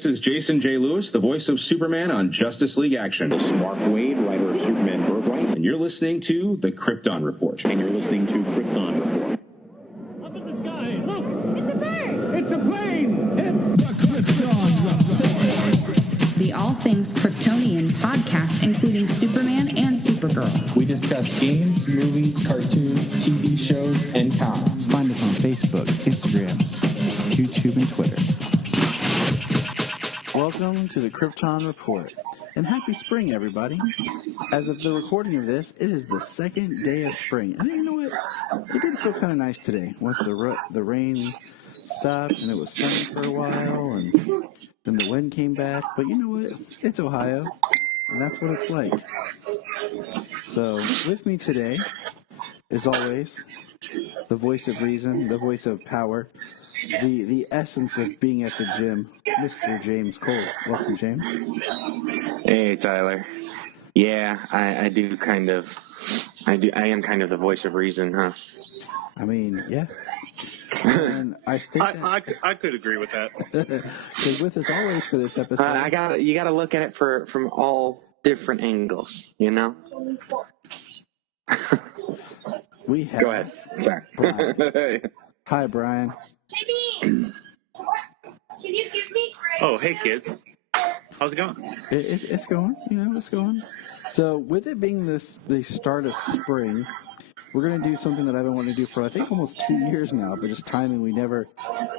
This is Jason J. Lewis, the voice of Superman on Justice League Action. This is Mark Waid, writer of Superman Birthright. And you're listening to The Krypton Report. And you're listening to Krypton Report. Up in the sky, look! It's a bird! It's a plane! It's the Krypton Report! The All Things Kryptonian podcast, including Superman and Supergirl. We discuss games, movies, cartoons, TV shows, and comics. Find us on Facebook, Instagram, YouTube, and Twitter. Welcome to the Krypton Report, and happy spring, everybody. As of the recording of this, it is the second day of spring, and you know what? It did feel kind of nice today. Once the rain stopped, and it was sunny for a while, and then the wind came back, but you know what? It's Ohio, and that's what it's like. So, with me today, as always, the voice of reason, the voice of power, the essence of being at the gym, Mr. James Cole. Welcome, James. Hey, Tyler. Yeah, I am kind of the voice of reason, huh? I mean, yeah. And I could agree with that. Because with us always for this episode, you gotta look at it from all different angles, you know. We have. Go ahead. Sorry. Bryan. Hi, Bryan. Can you give me Greg? Oh, hey, kids. How's it going? It's going. It's going. So, with it being the start of spring, we're going to do something that I've been wanting to do for, I think, almost 2 years now, but just timing, we never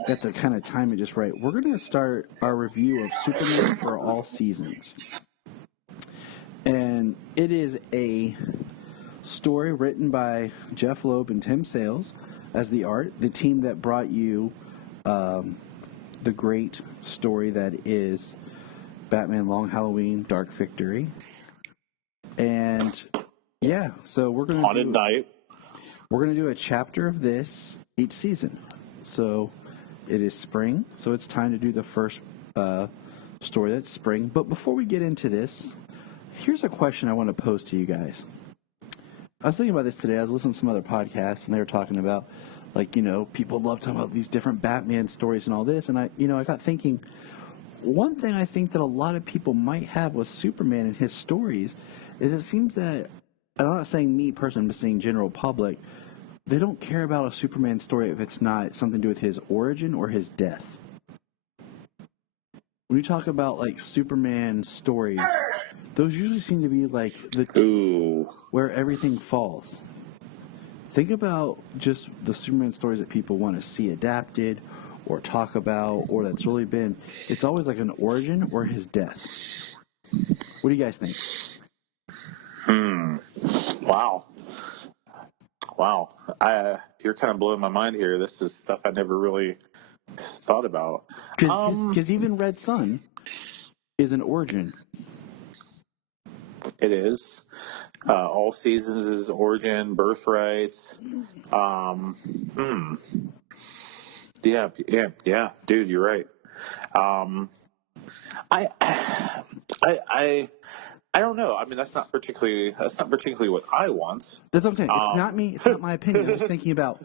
got to kind of time it just right. We're going to start our review of Superman for all seasons. And it is a story written by Jeff Loeb and Tim Sales as the art, the team that brought you the great story that is Batman Long Halloween, Dark Victory. And yeah, so we're going to do a chapter of this each season. So it is spring, so it's time to do the first story that's spring. But before we get into this, here's a question I want to pose to you guys. I was thinking about this today. I was listening to some other podcasts, and they were talking about, people love talking about these different Batman stories and all this. And I got thinking, one thing I think that a lot of people might have with Superman and his stories is it seems that, and I'm not saying me personally, I'm just saying general public, they don't care about a Superman story if it's not something to do with his origin or his death. When you talk about, Superman stories, those usually seem to be, where everything falls. Think about just the Superman stories that people want to see adapted or talk about or that's really been, it's always like an origin or his death. What do you guys think? Wow. You're kind of blowing my mind here. This is stuff I never really thought about. Because even Red Sun is an origin. It is. All Seasons is origin, birthrights. Yeah, dude, you're right. I don't know. I mean, that's not particularly what I want. That's what I'm saying. It's not me. It's not my opinion. I'm just thinking about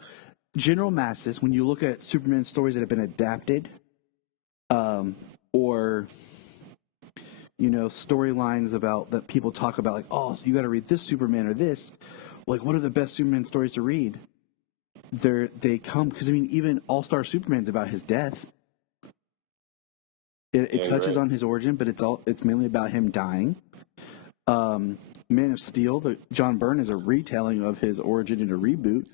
general masses. When you look at Superman stories that have been adapted, or storylines about that people talk about, you got to read this Superman or this. What are the best Superman stories to read? They come because even All-Star Superman's about his death. It touches on his origin, but it's mainly about him dying. Man of Steel, John Byrne is a retelling of his origin in a reboot.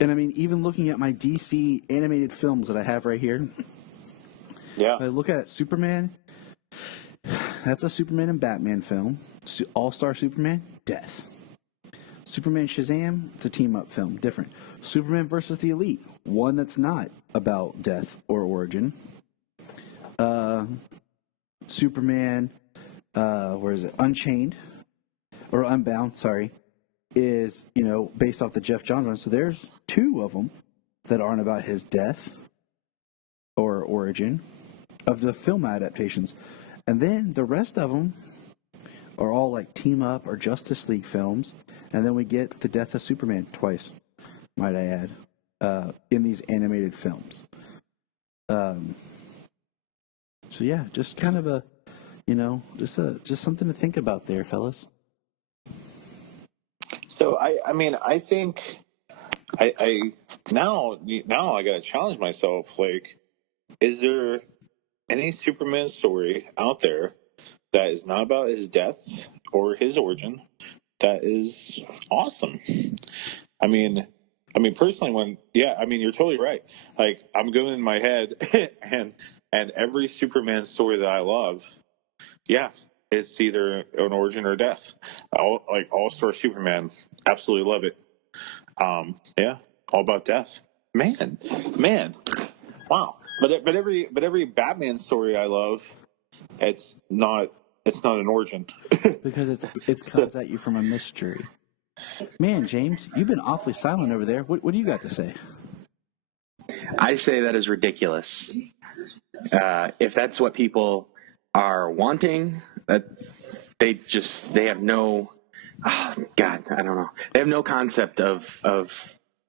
And even looking at my DC animated films that I have right here. Yeah. If I look at Superman. That's a Superman and Batman film. All-Star Superman, death. Superman Shazam, it's a team-up film, different. Superman versus the Elite, one that's not about death or origin. Superman, where is it? Unchained, or Unbound, sorry, is, based off the Jeff Johns run. So there's two of them that aren't about his death or origin of the film adaptations. And then the rest of them are all team up or Justice League films. And then we get the death of Superman twice, might I add, in these animated films. So yeah, just kind of a, just something to think about there, fellas. So I think I now I gotta challenge myself. Like, is there any Superman story out there that is not about his death or his origin that is awesome? I mean, personally, you're totally right. Like, I'm going in my head, and every Superman story that I love, it's either an origin or death. All-Star Superman, absolutely love it. All about death. Man, wow. But every Batman story I love, it's not an origin. Because it comes at you from a mystery. Man, James, you've been awfully silent over there. What do you got to say? I say that is ridiculous. If that's what people are wanting, that they have no, oh God, I don't know. They have no concept of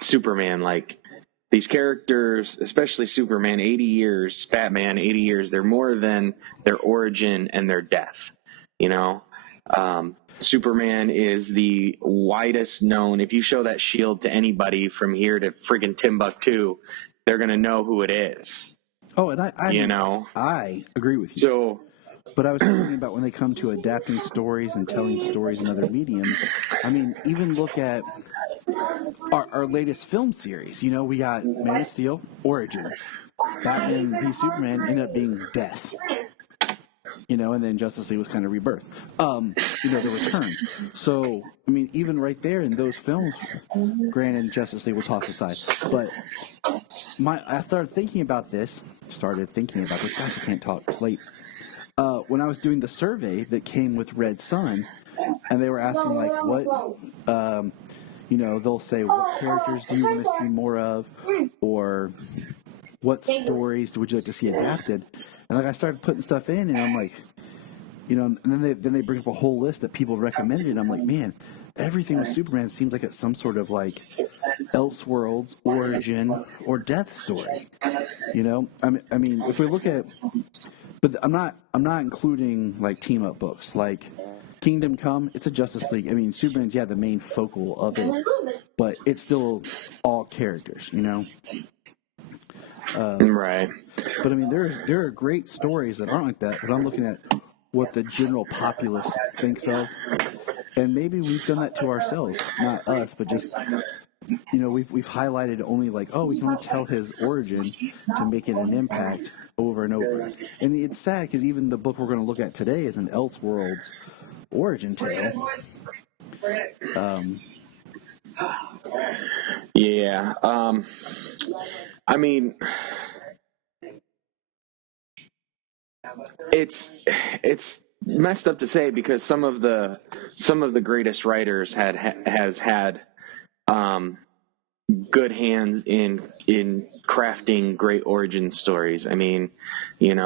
Superman. Like, these characters, especially Superman, 80 years, Batman, 80 years, they're more than their origin and their death. Superman is the widest known. If you show that shield to anybody from here to friggin' Timbuktu, they're going to know who it is. Oh, and I agree with you. So, but I was thinking about when they come to adapting stories and telling stories in other mediums. I mean, even look at our latest film series. We got Man of Steel, Origin. Batman v Superman ended up being Death. And then Justice League was kind of Rebirth. The Return. So, I mean, even right there in those films, granted, Justice League will toss aside. But I started thinking about this. Gosh, I can't talk. It's late. When I was doing the survey that came with Red Sun, and they were asking, like, what, they'll say, what characters do you want to see more of? Or what stories would you like to see adapted? And like I started putting stuff in, and I'm like, and then they bring up a whole list that people recommended. And I'm like, man, everything with Superman seems like it's some sort of like Elseworlds, origin, or death story. I mean, if we look at, but I'm not including like team up books like Kingdom Come. It's a Justice League. I mean, Superman's the main focal of it, but it's still all characters. right. But I mean, there are great stories that aren't like that. But I'm looking at what the general populace thinks of, and maybe we've done that to ourselves. Not us, but just we've highlighted only like, oh, we can only tell his origin to make it an impact over and over. And it's sad because even the book we're going to look at today is an Elseworlds origin tale. Yeah. I mean, it's messed up to say because some of the greatest writers has had good hands in crafting great origin stories. I mean,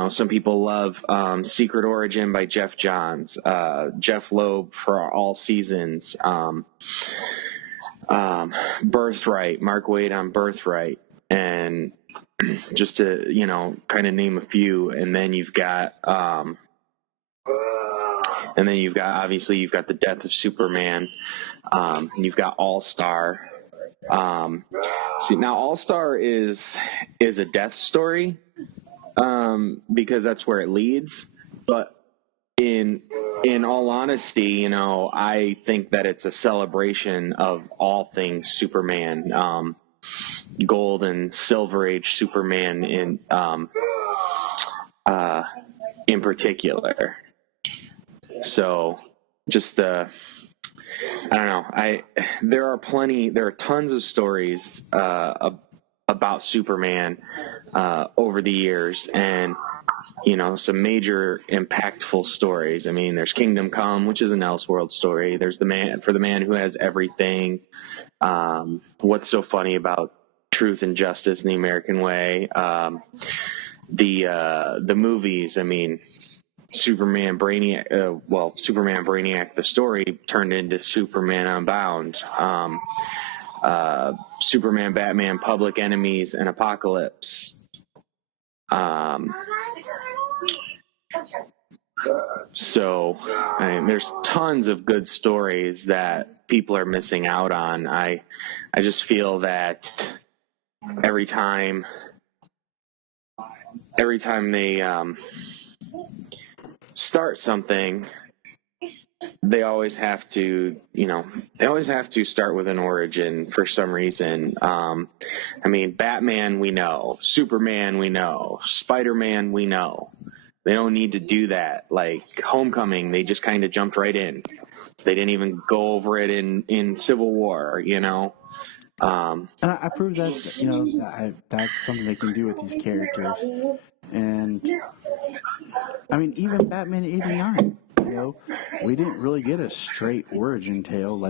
some people love Secret Origin by Jeff Johns, Jeff Loeb for All Seasons, Birthright, Mark Waid on Birthright, and just to kind of name a few. And then you've got obviously you've got the death of Superman. You've got All-Star. See, now All-Star is a death story because that's where it leads. But in all honesty, I think that it's a celebration of all things Superman, Gold and Silver Age Superman in particular. So just I don't know. There are tons of stories about Superman over the years, and some major impactful stories. I mean, there's Kingdom Come, which is an Elseworld story. There's the man who has everything. What's so funny about Truth and Justice in the American Way? The movies. I mean, Superman Brainiac, the story turned into Superman Unbound, Superman Batman Public Enemies and Apocalypse, So, I mean, there's tons of good stories that people are missing out on. I just feel that every time they start something, they always have to start with an origin for some reason. I mean, Batman, we know. Superman, we know. Spider-Man, we know. They don't need to do that. Like Homecoming, they just kind of jumped right in. They didn't even go over it in Civil War, And I proved that, that's something they can do with these characters. And, I mean, even Batman 89, we didn't really get a straight origin tale.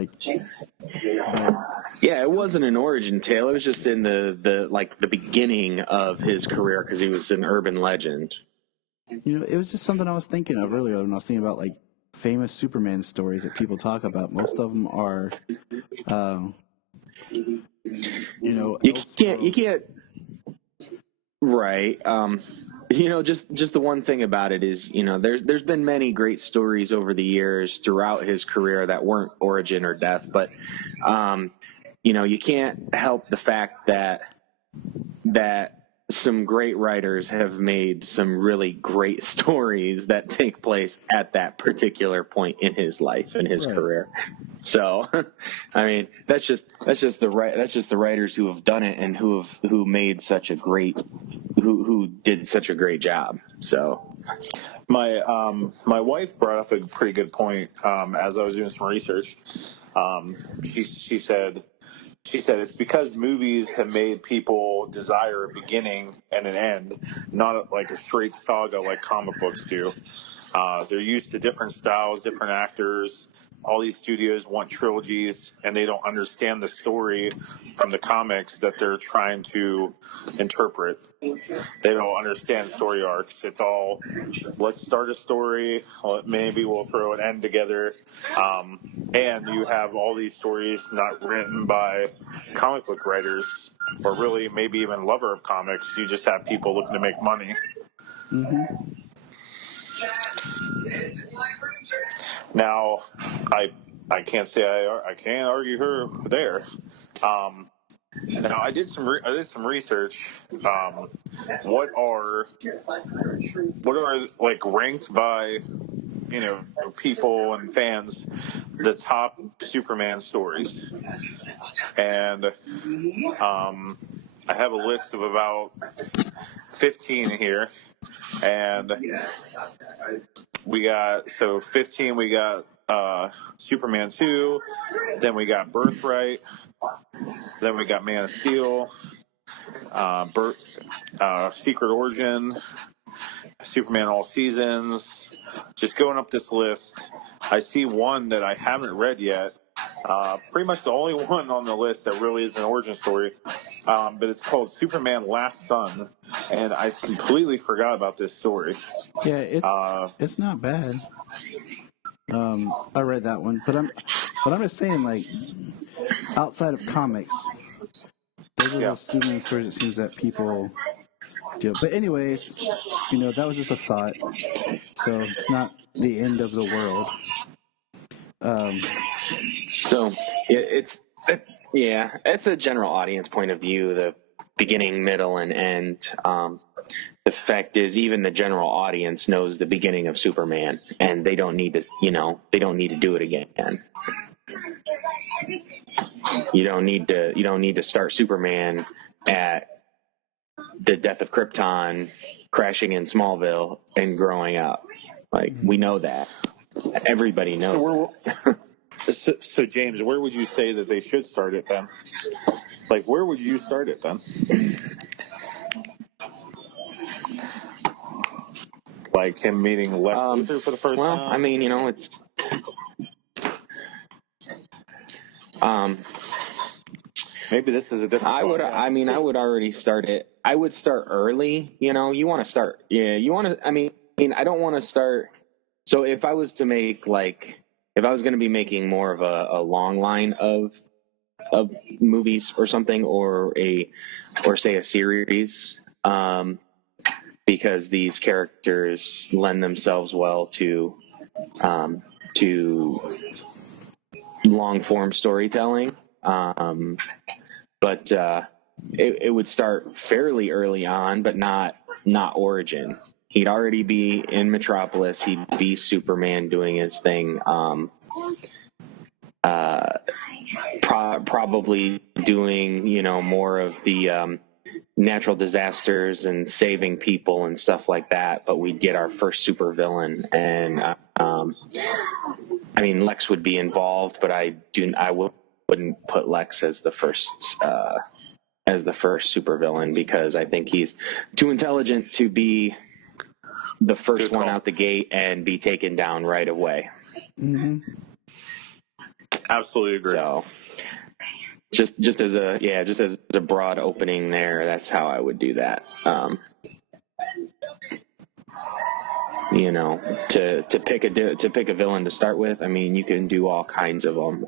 Yeah, it wasn't an origin tale. It was just in the beginning of his career because he was an urban legend. It was just something I was thinking of earlier when I was thinking about, like, famous Superman stories that people talk about. Most of them are, you can't, right. Just the one thing about it is, there's been many great stories over the years throughout his career that weren't origin or death, but, you can't help the fact that some great writers have made some really great stories that take place at that particular point in his life and his career. So, I mean, that's just the writers who have done it and who made such a great, who did such a great job. So, my wife brought up a pretty good point as I was doing some research. She said it's because movies have made people desire a beginning and an end, not like a straight saga like comic books do. They're used to different styles, different actors. All these studios want trilogies, and they don't understand the story from the comics that they're trying to interpret. They don't understand story arcs. It's all, let's start a story, maybe we'll throw an end together. And you have all these stories not written by comic book writers, or really maybe even lover of comics. You just have people looking to make money. Mm-hmm. Now, I can't say I can't argue her there. Now I did some research. What are like ranked by people and fans the top Superman stories, and I have a list of about 15 here, and we got 15. We got Superman 2, then we got Birthright, then we got Man of Steel, Secret Origin, Superman All Seasons. Just going up this list, I see one that I haven't read yet. Pretty much the only one on the list that really is an origin story, but it's called Superman Last Son, and I completely forgot about this story. Yeah, it's not bad. I read that one, but I'm just saying, like, outside of comics, those are the Superman stories. It seems that people do. But anyways, that was just a thought. So it's not the end of the world. So it's a general audience point of view, the beginning, middle, and end. The fact is, even the general audience knows the beginning of Superman, and they don't need to do it again. You don't need to start Superman at the death of Krypton, crashing in Smallville, and growing up. Like, we know that. Everybody knows that. So, James, where would you say that they should start it then? Like, where would you start it then? Like him meeting Lex Luthor for the first time? Well, I mean, it's... maybe this is a different... I would already start it. I would start early. You want to start... Yeah, you want to... I mean, I don't want to start... So if I was to make, if I was going to be making more of a long line of movies or something, or say a series, because these characters lend themselves well to long form storytelling. But it would start fairly early on, but not origin. He'd already be in Metropolis. He'd be Superman doing his thing. Probably doing, more of the natural disasters and saving people and stuff like that. But we'd get our first supervillain, and Lex would be involved, but I wouldn't put Lex as the first supervillain, because I think he's too intelligent to be the first one out the gate and be taken down right away. Mm-hmm. Absolutely agree. So just as a broad opening there, that's how I would do that. To pick a villain to start with, you can do all kinds of them.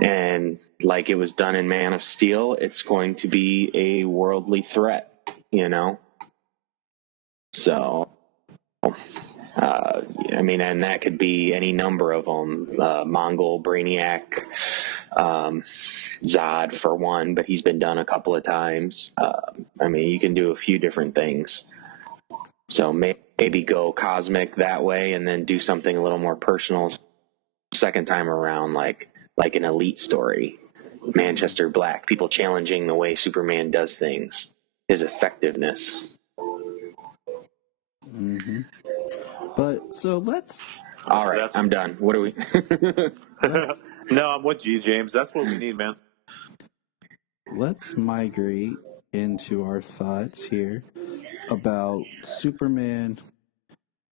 And like it was done in Man of Steel, it's going to be a worldly threat, So, and that could be any number of them. Mongol, Brainiac, Zod for one, but he's been done a couple of times. You can do a few different things. So maybe go cosmic that way, and then do something a little more personal second time around, like an Elite story. Manchester Black, people challenging the way Superman does things, his effectiveness. Mm-hmm. But so let's. All right, I'm done. What are we? No, I'm with you, James. That's what we need, man. Let's migrate into our thoughts here about Superman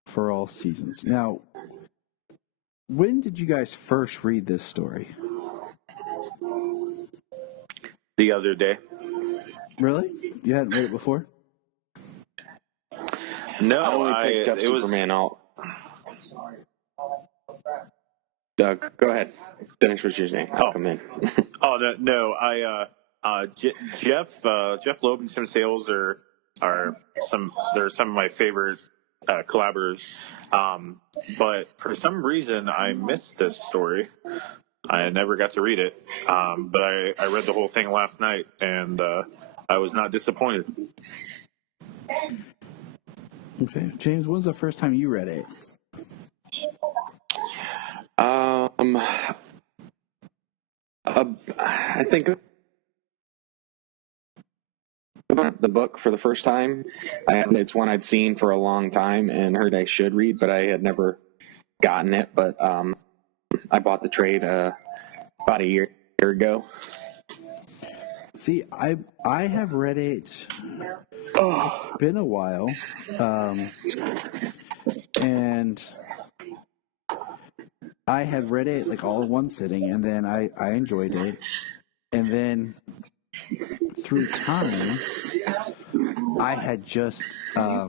for all seasons. Now, when did you guys first read this story? The other day. Really? You hadn't read it before? No, I only picked up Superman out. Doug, go ahead. Finish what you're saying. I'll come in. Jeff Loeb and Tim Sales are some of my favorite collaborators. But for some reason, I missed this story. I never got to read it. But I read the whole thing last night, and I was not disappointed. Okay. James, when was the first time you read it? I think about the book for the first time. It's one I'd seen for a long time and heard I should read, but I had never gotten it. But I bought the trade about a year ago. See, I have read it. It's been a while, and I had read it like all in one sitting, and then I enjoyed it, and then through time, I had just I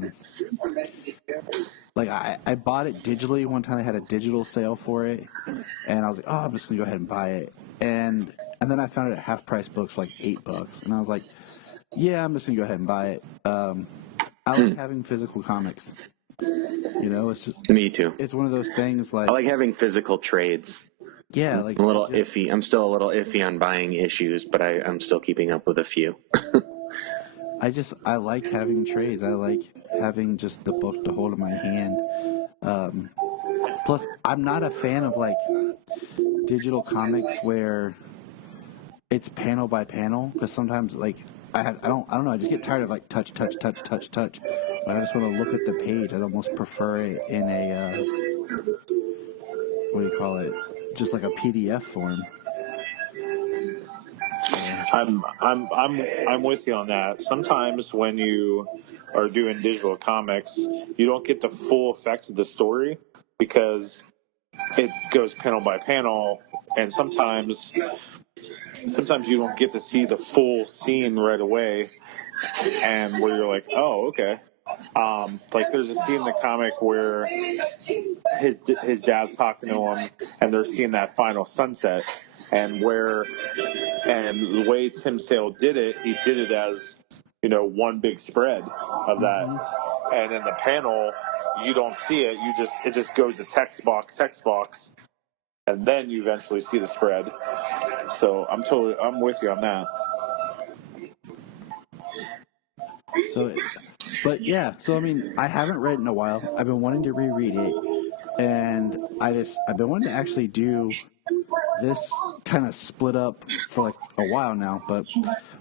bought it digitally one time. They had a digital sale for it, and I was like, oh, I'm just gonna go ahead and buy it, and then I found it at Half Price Books for like $8, and I was like, yeah, I'm just gonna go ahead and buy it. I like having physical comics. It's just, me too. It's one of those things like I like having physical trades. Yeah, like I'm a little iffy. I'm still a little iffy on buying issues, but I'm still keeping up with a few. I like having trades. I like having just the book to hold in my hand. Plus, I'm not a fan of like digital comics where it's panel by panel, because sometimes like I don't know. I just get tired of like touch. I just want to look at the page. I'd almost prefer it in a what do you call it? Just like a PDF form. I'm with you on that. Sometimes when you are doing digital comics, you don't get the full effect of the story because it goes panel by panel, and sometimes you don't get to see the full scene right away, and where you're like, oh, okay. Like there's a scene in the comic where his dad's talking to him, and they're seeing that final sunset, and the way Tim Sale did it, he did it as one big spread of that. And in the panel, you don't see it. It just goes to text box, and then you eventually see the spread. So I'm with you on that. So, but yeah, so I mean, I haven't read it in a while. I've been wanting to reread it, and I've been wanting to actually do this kind of split up for like a while now. But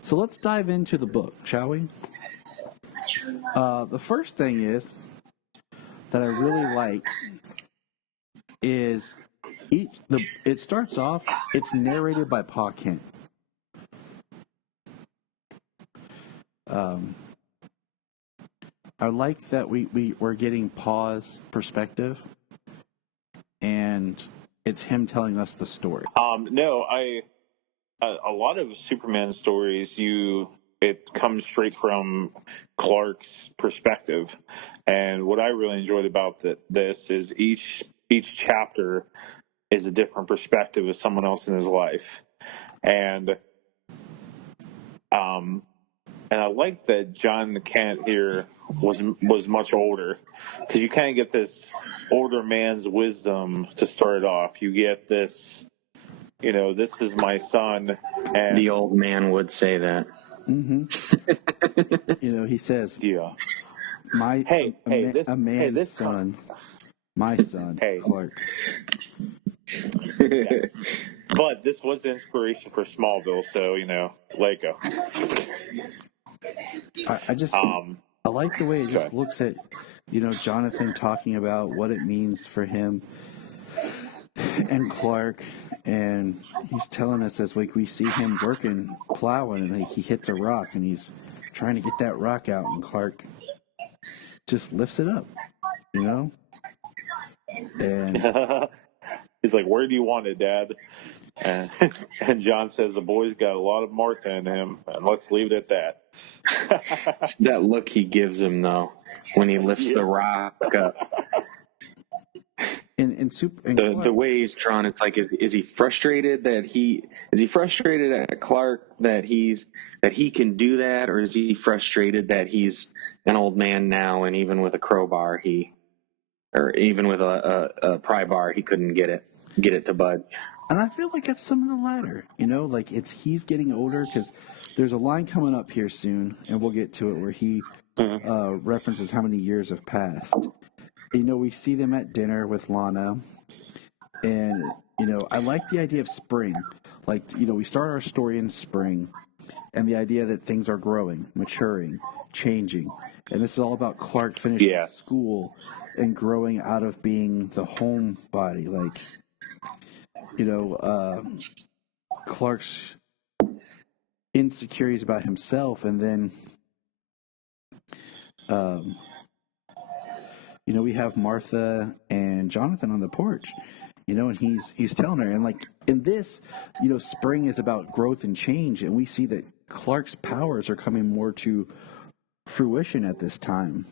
so let's dive into the book, shall we? The first thing is that I really like is it starts off. It's narrated by Pa Kent. I like that we're getting Pa's perspective, and it's him telling us the story. No, a lot of Superman stories, it comes straight from Clark's perspective, and what I really enjoyed about this is each chapter is a different perspective of someone else in his life, and I like that John Kent here was much older, because you kind of get this older man's wisdom to start it off. You get this, this is my son, and The old man would say that. He says, yeah, a man's son, my son, Hey. Clark. Yes. But this was the inspiration for Smallville, so let go. I like the way it just looks at, Jonathan talking about what it means for him and Clark, and he's telling us as we see him working, plowing, and he hits a rock, and he's trying to get that rock out, and Clark just lifts it up, and He's like, "Where do you want it, Dad?" And John says, "The boy's got a lot of Martha in him, and let's leave it at that." That look he gives him, though, when he lifts the rock up. The way he's drawn, it's like, is he frustrated at Clark that he can do that, or is he frustrated that he's an old man now, and even with a crowbar or even with a pry bar, he couldn't get it to bud. And I feel like it's some of the latter, like he's getting older, because there's a line coming up here soon, and we'll get to it, where he references how many years have passed. We see them at dinner with Lana, and, I like the idea of spring. Like, we start our story in spring, and the idea that things are growing, maturing, changing. And this is all about Clark finishing school and growing out of being the homebody. Like, Clark's insecurities about himself, and then we have Martha and Jonathan on the porch, and he's telling her, and like in this, spring is about growth and change, and we see that Clark's powers are coming more to fruition at this time.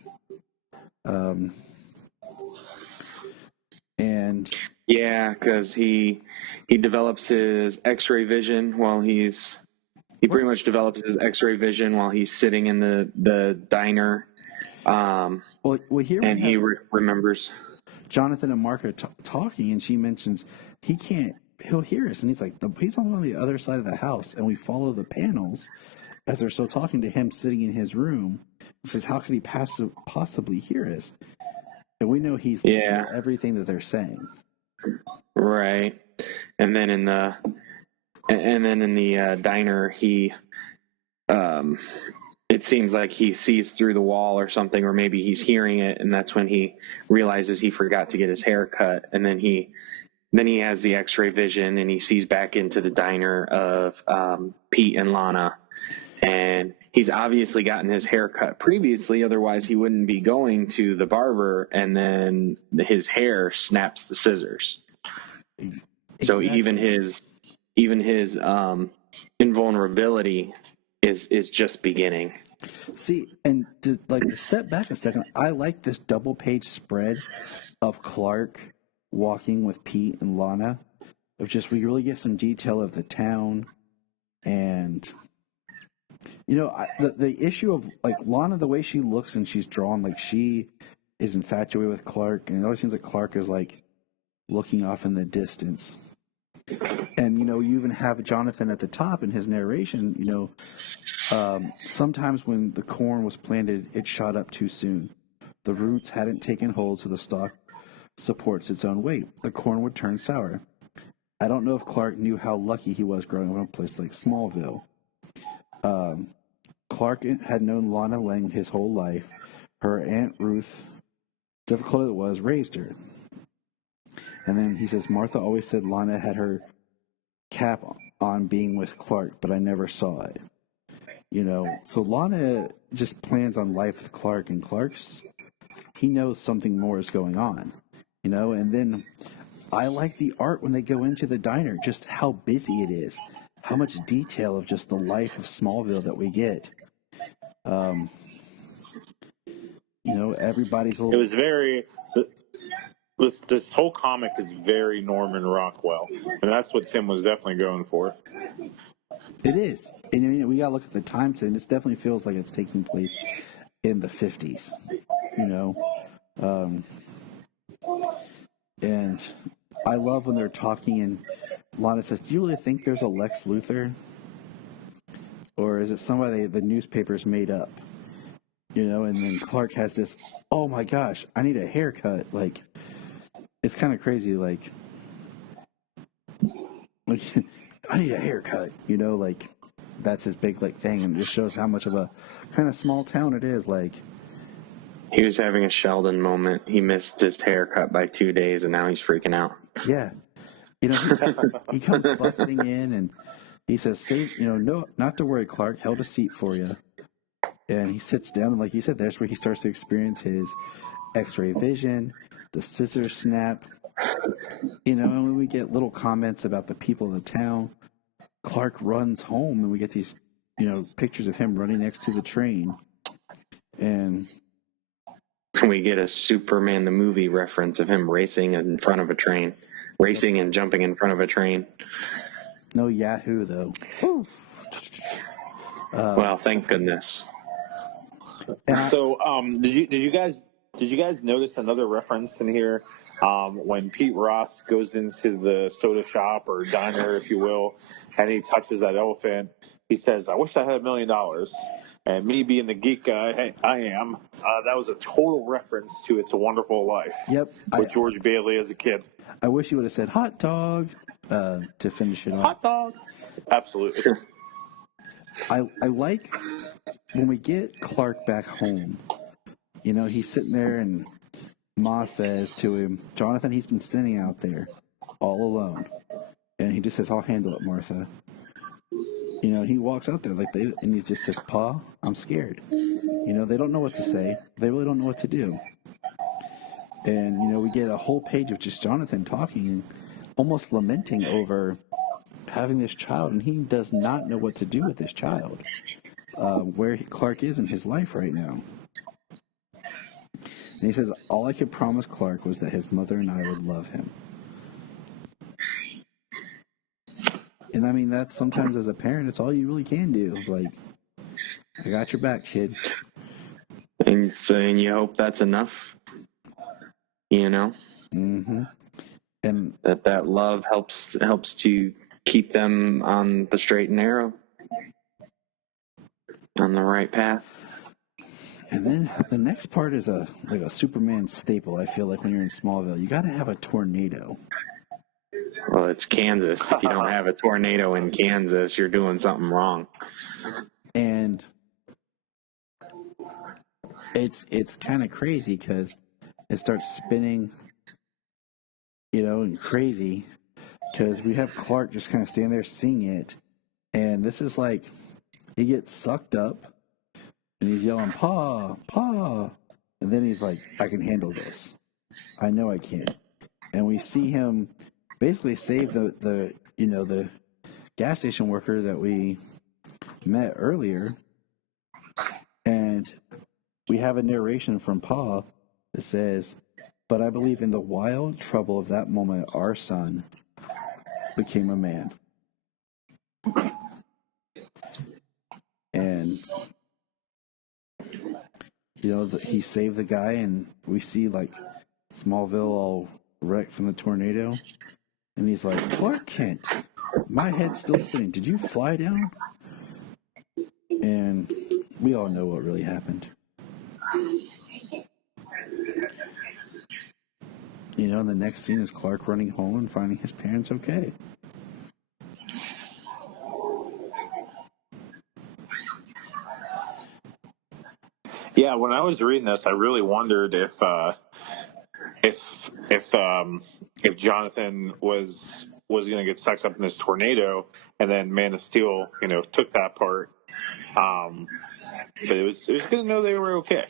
And yeah, because he develops his X-ray vision while he pretty much develops his X-ray vision while he's sitting in the diner. Well, here and he remembers Jonathan and Mark are talking, and she mentions he'll hear us, and he's like, he's on the other side of the house, and we follow the panels as they're still talking to him sitting in his room. He says, how could he possibly hear us? And we know he's listening to everything that they're saying. Right. And then in the diner, he it seems like he sees through the wall or something, or maybe he's hearing it, and that's when he realizes he forgot to get his hair cut, and then he has the X-ray vision, and he sees back into the diner of Pete and Lana, and he's obviously gotten his hair cut previously, otherwise he wouldn't be going to the barber, and then his hair snaps the scissors. Exactly. So even his invulnerability is just beginning. See, and to step back a second, I like this double page spread of Clark walking with Pete and Lana. Of just, we really get some detail of the town, and The issue of like Lana, the way she looks and she's drawn, like she is infatuated with Clark, and it always seems like Clark is like looking off in the distance. And you even have Jonathan at the top in his narration. Sometimes when the corn was planted, it shot up too soon. The roots hadn't taken hold, so the stalk supports its own weight. The corn would turn sour. I don't know if Clark knew how lucky he was growing up in a place like Smallville. Clark had known Lana Lang his whole life. Her Aunt Ruth, difficult as it was, raised her. And then he says, Martha always said Lana had her cap on being with Clark, but I never saw it. So Lana just plans on life with Clark, and he knows something more is going on. And then I like the art when they go into the diner, just how busy it is, how much detail of just the life of Smallville that we get. Everybody's a little... It was very... This whole comic is very Norman Rockwell, and that's what Tim was definitely going for. It is. And we got to look at the time, and this definitely feels like it's taking place in the 50s, and I love when they're talking, and Lana says, do you really think there's a Lex Luthor? Or is it somebody the newspapers made up? And then Clark has this, oh my gosh, I need a haircut. Like, it's kind of crazy, like I need a haircut, like that's his big like thing, and it just shows how much of a kind of small town it is. Like, he was having a Sheldon moment. He missed his haircut by 2 days, and now he's freaking out. Yeah, he comes busting in, and he says, "Save, no, not to worry, Clark. Held a seat for you." And he sits down, and like you said, that's where he starts to experience his X-ray vision, the scissors snap. And when we get little comments about the people of the town, Clark runs home, and we get these, pictures of him running next to the train. And we get a Superman the movie reference of him racing in front of a train, racing and jumping in front of a train. No Yahoo though. Well, thank goodness. So, did you guys notice another reference in here? When Pete Ross goes into the soda shop or diner, if you will, and he touches that elephant, he says, "I wish I had $1 million." And me being the geek guy I am, that was a total reference to It's a Wonderful Life. Yep, with George Bailey as a kid. I wish he would have said hot dog to finish it off. Hot dog. Absolutely. I like when we get Clark back home. He's sitting there, and Ma says to him, Jonathan, he's been standing out there all alone. And he just says, I'll handle it, Martha. He walks out there and he just says, Pa, I'm scared. They don't know what to say. They really don't know what to do. And, we get a whole page of just Jonathan talking and almost lamenting over having this child, and he does not know what to do with this child, where Clark is in his life right now. And he says, all I could promise Clark was that his mother and I would love him. And I mean, that's sometimes as a parent, it's all you really can do. It's like, I got your back, kid. And you hope that's enough, Mm-hmm. And that love helps to keep them on the straight and narrow, on the right path. And then the next part is a Superman staple. I feel like when you're in Smallville, you got to have a tornado. Well, it's Kansas. If you don't have a tornado in Kansas, you're doing something wrong. And it's kind of crazy because it starts spinning, and crazy because we have Clark just kind of standing there seeing it, and this is like he gets sucked up. And he's yelling, Pa, Pa. And then he's like, I can handle this. I know I can. And we see him basically save the gas station worker that we met earlier. And we have a narration from Pa that says, but I believe in the wild trouble of that moment, our son became a man. And he saved the guy, and we see like Smallville all wrecked from the tornado, and he's like, Clark Kent, my head's still spinning. Did you fly down? And we all know what really happened. And the next scene is Clark running home and finding his parents okay. Yeah, when I was reading this, I really wondered if Jonathan was going to get sucked up in this tornado, and then Man of Steel, took that part. But it was good to know they were okay.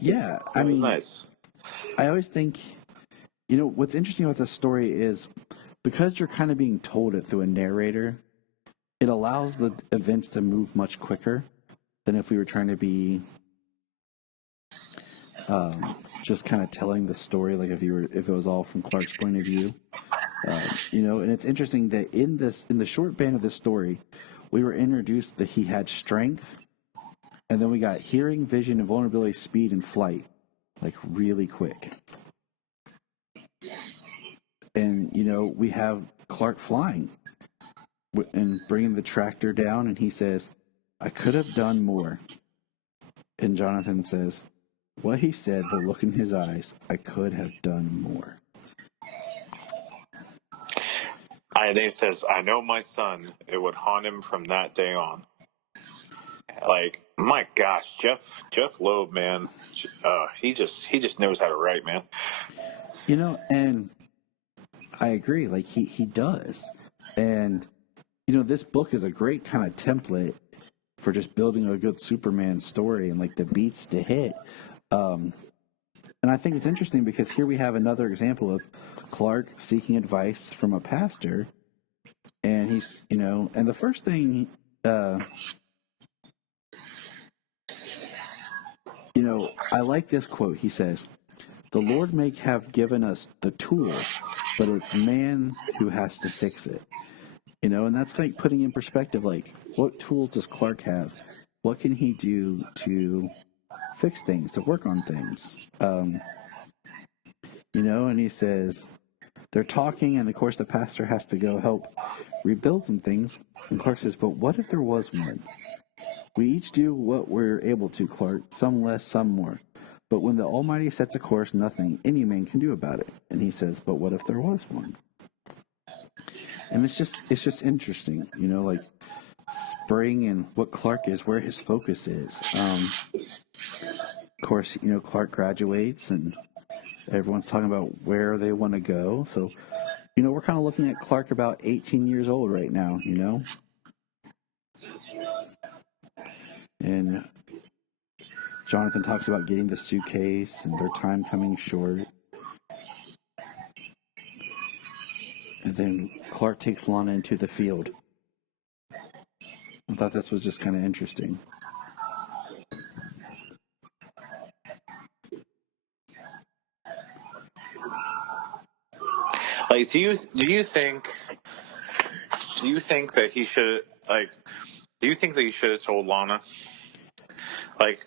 Yeah, It was nice. I always think, what's interesting about this story is because you're kind of being told it through a narrator, it allows the events to move much quicker than if we were trying to be just kind of telling the story, like if it was all from Clark's point of view. And it's interesting that in the short band of this story, we were introduced that he had strength, and then we got hearing, vision, and vulnerability, speed, and flight, like really quick. And we have Clark flying and bringing the tractor down, and he says, "I could have done more." And Jonathan says, what he said, the look in his eyes, "I could have done more." And he says, "I know my son, it would haunt him from that day on." Like, my gosh, Jeff Loeb, man, he just knows how to write, man. And I agree. Like he does, and this book is a great kind of template for just building a good Superman story and like the beats to hit. And I think it's interesting because here we have another example of Clark seeking advice from a pastor, and he's and the first thing. I like this quote. He says, "The Lord may have given us the tools, but it's man who has to fix it." And that's like putting in perspective, like, what tools does Clark have? What can he do to fix things, to work on things? And he says, they're talking, and of course the pastor has to go help rebuild some things. And Clark says, "But what if there was one? We each do what we're able to, Clark, some less, some more. But when the Almighty sets a course, nothing any man can do about it." And he says, "But what if there was one?" And it's just interesting, like spring and what Clark is, where his focus is. Of course, Clark graduates and everyone's talking about where they want to go. So, we're kind of looking at Clark about 18 years old right now, And Jonathan talks about getting the suitcase and their time coming short. And then Clark takes Lana into the field. I thought this was just kind of interesting. Like, do you think that he should have told Lana? Like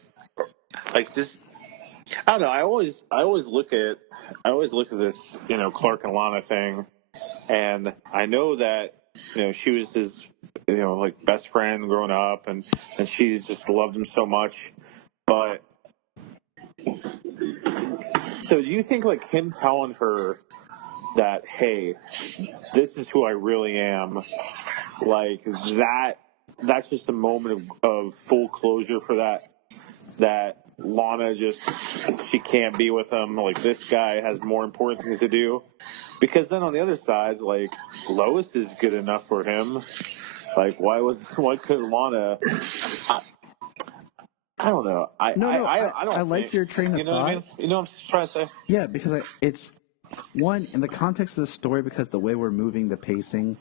just, I don't know. I always look at this, Clark and Lana thing, and I know that she was his like best friend growing up, and she just loved him so much. But so do you think like him telling her that, "Hey, this is who I really am," like that's just a moment of full closure for that Lana she can't be with him, like this guy has more important things to do? Because then on the other side, like, Lois is good enough for him. Like, why couldn't Lana? I don't know. I like your train of thought. What I mean? You know what I'm trying to say? Yeah, because it's one in the context of the story, because the way we're moving, the pacing,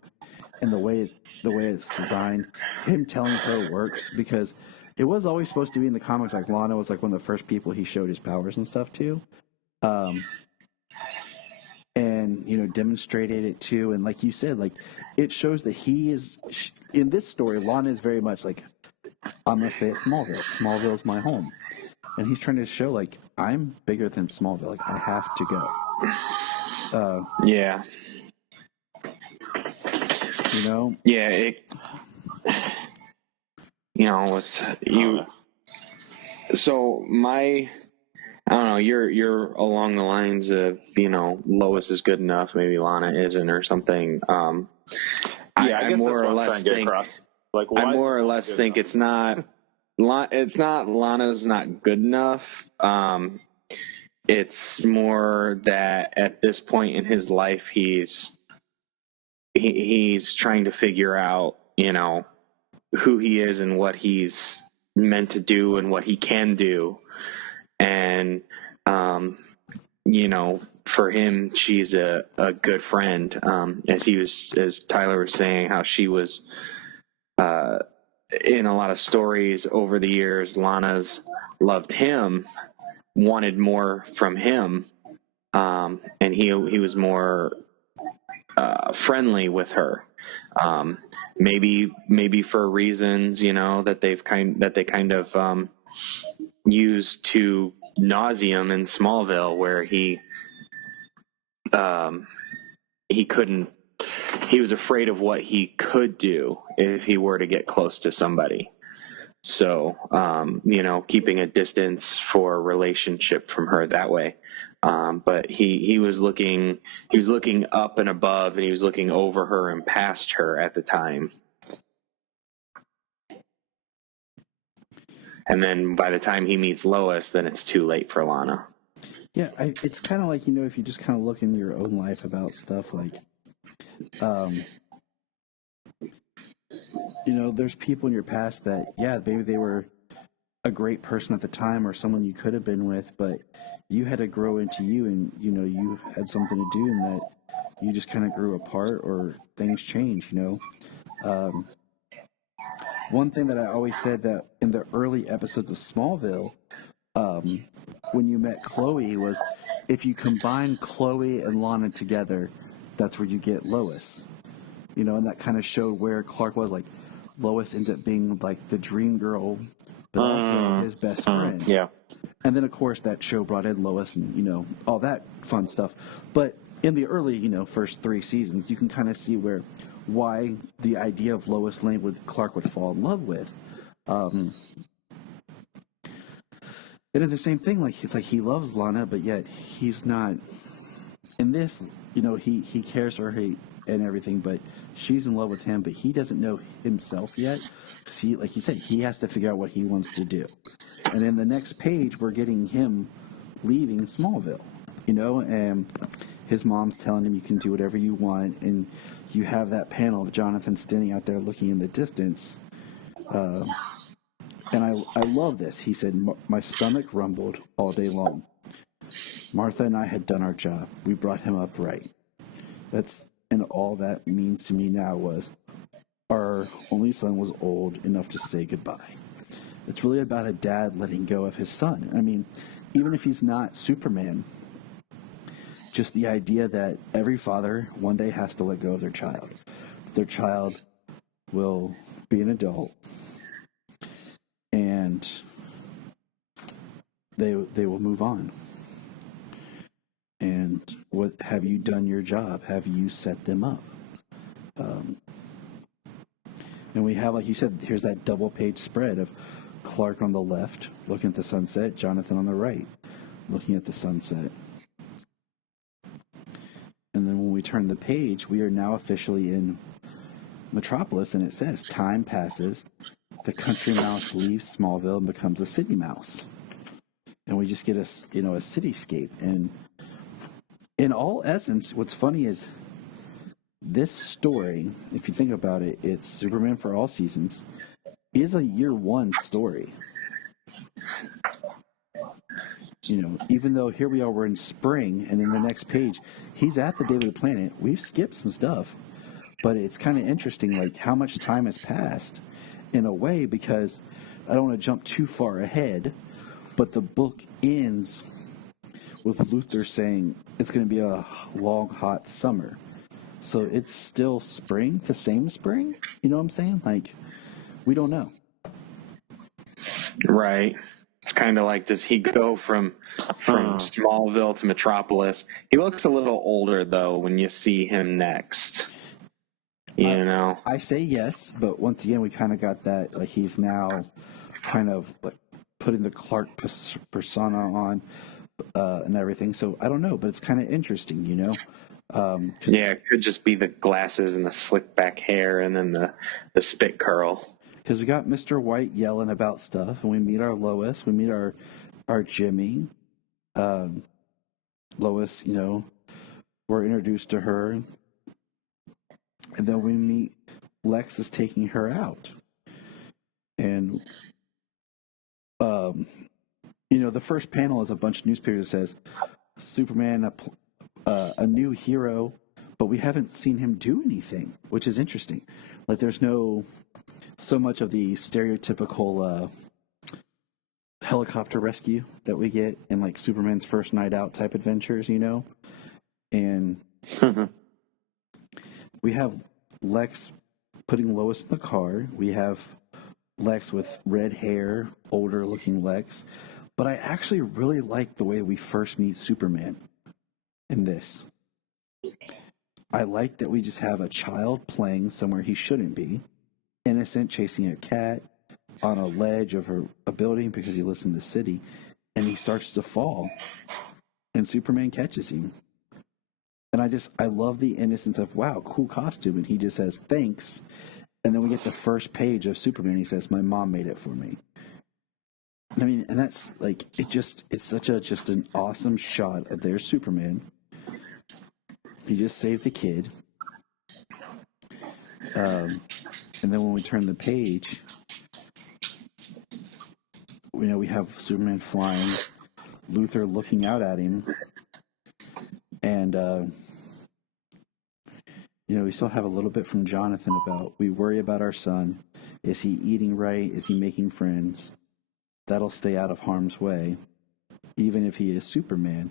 and the way it's designed, him telling her works, because it was always supposed to be in the comics like Lana was like one of the first people he showed his powers and stuff to, and demonstrated it too, and like you said, like it shows that he is in this story. Lana is very much like, I'm gonna stay at Smallville. Smallville's my home. and he's trying to show like I'm bigger than Smallville. Like I have to go. Yeah. You know. Yeah. It's you. So I don't know. You're along the lines of Lois is good enough, maybe Lana isn't, or something. I guess that's what I'm trying to get across. Like, why I more or less think it's not. It's not Lana's not good enough. It's more that at this point in his life, he's trying to figure out, who he is and what he's meant to do and what he can do. And, for him, she's a good friend. As Tyler was saying, how she was, in a lot of stories over the years, Lana's loved him, wanted more from him. And he was more, friendly with her. Maybe for reasons, that they kind of, used to nauseum in Smallville, where he was afraid of what he could do if he were to get close to somebody. So, keeping a distance for a relationship from her that way. But he was looking up and above, and he was looking over her and past her at the time. And then by the time he meets Lois, then it's too late for Lana. Yeah, it's kind of like, if you just kind of look in your own life about stuff like, there's people in your past that, yeah, maybe they were a great person at the time or someone you could have been with, but you had to grow into you, and, you had something to do, and that you just kind of grew apart or things changed, One thing that I always said that in the early episodes of Smallville, when you met Chloe, was if you combine Chloe and Lana together, that's where you get Lois. And that kind of showed where Clark was. Like, Lois ends up being like the dream girl, but also his best friend. Yeah. And then, of course, that show brought in Lois and, all that fun stuff. But in the early, first 3 seasons, you can kind of see why the idea of Lois Lane Clark would fall in love with. And it's the same thing, like, it's like he loves Lana, but yet he's not, in this, he cares for her and everything, but she's in love with him, but he doesn't know himself yet, because he, like you said, he has to figure out what he wants to do. And in the next page, we're getting him leaving Smallville, and his mom's telling him you can do whatever you want, and you have that panel of Jonathan standing out there looking in the distance. And I love this. He said, my stomach rumbled all day long. Martha and I had done our job. We brought him up right. And all that means to me now was our only son was old enough to say goodbye. It's really about a dad letting go of his son. I mean, even if he's not Superman, just the idea that every father one day has to let go of their child. Their child will be an adult, and they will move on. And what have you done your job? Have you set them up? And we have, like you said, here's that double page spread of Clark on the left looking at the sunset, Jonathan on the right looking at the sunset. And then when we turn the page, we are now officially in Metropolis, and it says, time passes, the country mouse leaves Smallville and becomes a city mouse. And we just get a cityscape. And in all essence, what's funny is this story, if you think about it, it's Superman for All Seasons, is a year one story. Even though here we are, we're in spring, and in the next page, he's at the Daily Planet. We've skipped some stuff, but it's kind of interesting, like, how much time has passed in a way, because I don't want to jump too far ahead, but the book ends with Luthor saying it's going to be a long, hot summer. So it's still spring, the same spring? You know what I'm saying? Like, we don't know. Right. It's kind of like, does he go from Smallville to Metropolis? He looks a little older though when you see him next. You know, I say yes, but once again, we kind of got that. Like he's now kind of like putting the Clark persona on and everything. So I don't know, but it's kind of interesting, you know. Yeah, it could just be the glasses and the slick back hair, and then the spit curl. Because we got Mr. White yelling about stuff, and we meet our Lois, we meet our Jimmy. Lois, you know, we're introduced to her, and then we meet Lex is taking her out, and you know, the first panel is a bunch of newspapers that says Superman, a new hero, but we haven't seen him do anything, which is interesting. Like, there's no so much of the stereotypical helicopter rescue that we get in like Superman's first night out type adventures, you know? And we have Lex putting Lois in the car. We have Lex with red hair, older looking Lex. But I actually really like the way we first meet Superman in this. I like that we just have a child playing somewhere he shouldn't be, innocent, chasing a cat on a ledge of a building because he lives in the city, and he starts to fall, and Superman catches him. And I love the innocence of, wow, cool costume, and he just says, thanks, and then we get the first page of Superman, he says, my mom made it for me. I mean, and that's like, it's such just an awesome shot of their Superman. He just saved the kid. And then when we turn the page, you know, we have Superman flying, Luthor looking out at him, and, you know, we still have a little bit from Jonathan about, we worry about our son. Is he eating right? Is he making friends? That'll stay out of harm's way, even if he is Superman.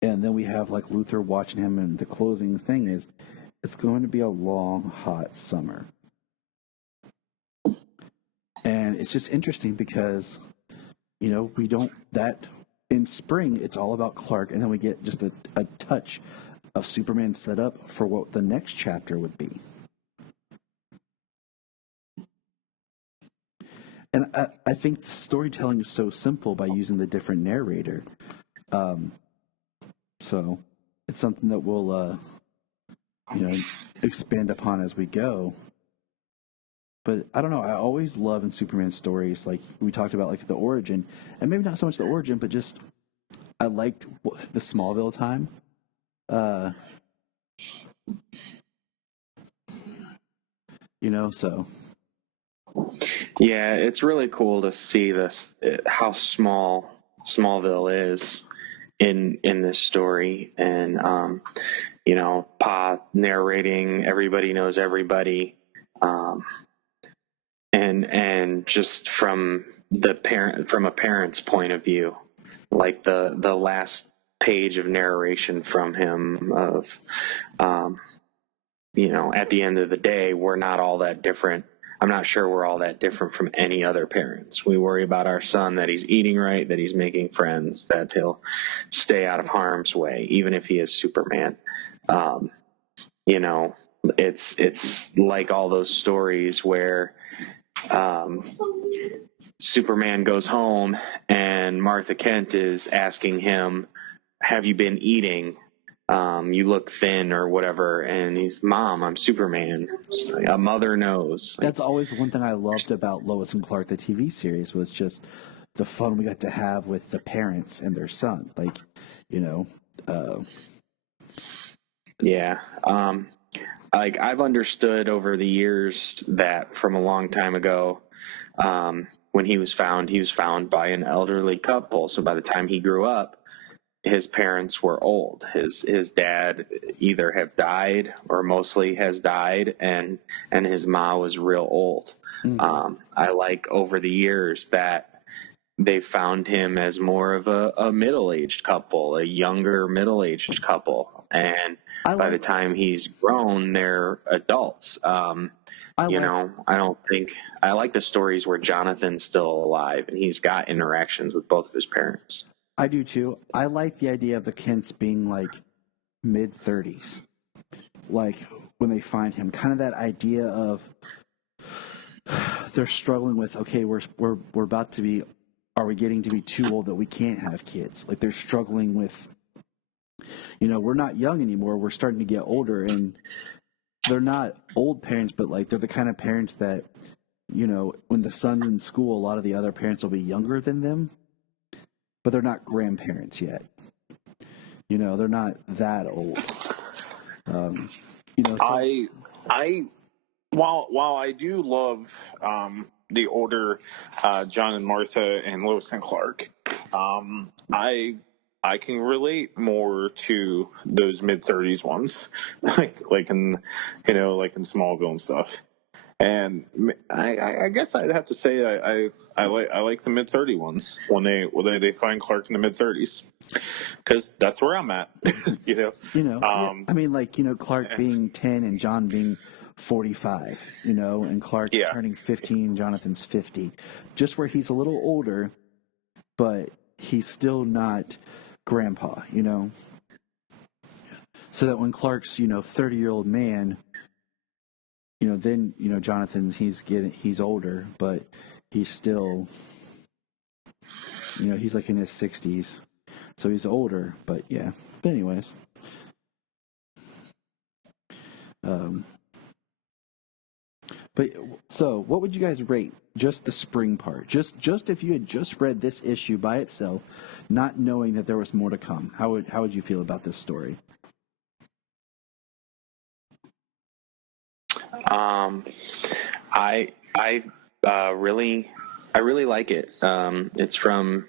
And then we have like Luthor watching him, and the closing thing is, it's going to be a long, hot summer. And it's just interesting because, you know, we don't, that in spring, it's all about Clark, and then we get just a touch of Superman set up for what the next chapter would be. And I think the storytelling is so simple by using the different narrator. So it's something that we'll, you know, expand upon as we go. But I don't know. I always love in Superman stories, like we talked about, like the origin, and maybe not so much the origin, but just I liked the Smallville time. You know, so. Yeah, it's really cool to see this, how small Smallville is in this story, and you know, Pa narrating, everybody knows everybody, and just from a parent's point of view, like the last page of narration from him of, you know, at the end of the day, we're not all that different. I'm not sure we're all that different from any other parents. We worry about our son, that he's eating right, that he's making friends, that he'll stay out of harm's way, even if he is Superman. You know, it's like all those stories where Superman goes home and Martha Kent is asking him, have you been eating? You look thin or whatever, and he's, Mom, I'm Superman. Like, a mother knows. That's always one thing I loved about Lois and Clark, the TV series, was just the fun we got to have with the parents and their son. Like, you know, yeah. Like, I've understood over the years that from a long time ago, when he was found by an elderly couple. So by the time he grew up, his parents were old. His dad either have died or mostly has died, and his ma was real old. Mm-hmm. I like over the years that they found him as more of a middle-aged couple, a younger middle-aged couple, and by the time he's grown, they're adults. I don't think I like the stories where Jonathan's still alive and he's got interactions with both of his parents. I do too. I like the idea of the Kents being like mid-30s, like when they find him. Kind of that idea of they're struggling with, okay, we're about to be. Are we getting to be too old that we can't have kids? Like they're struggling with, we're not young anymore. We're starting to get older, and they're not old parents, but like they're the kind of parents that, when the son's in school, a lot of the other parents will be younger than them, but they're not grandparents yet. They're not that old. While I do love the older John and Martha and Lois and Clark, I can relate more to those mid-30s ones, like in Smallville and stuff. And I guess I'd have to say I like the mid-30 ones when they find Clark in the mid-30s, because that's where I'm at. Clark being 10 and John being 45, and Clark turning 15, Jonathan's 50, just where he's a little older, but he's still not grandpa, so that when Clark's 30-year-old man, then Jonathan's he's older, but he's still he's like in his 60s, so he's older, but anyways, but so what would you guys rate just the spring part, just if you had just read this issue by itself, not knowing that there was more to come, how would you feel about this story? I really like it. It's from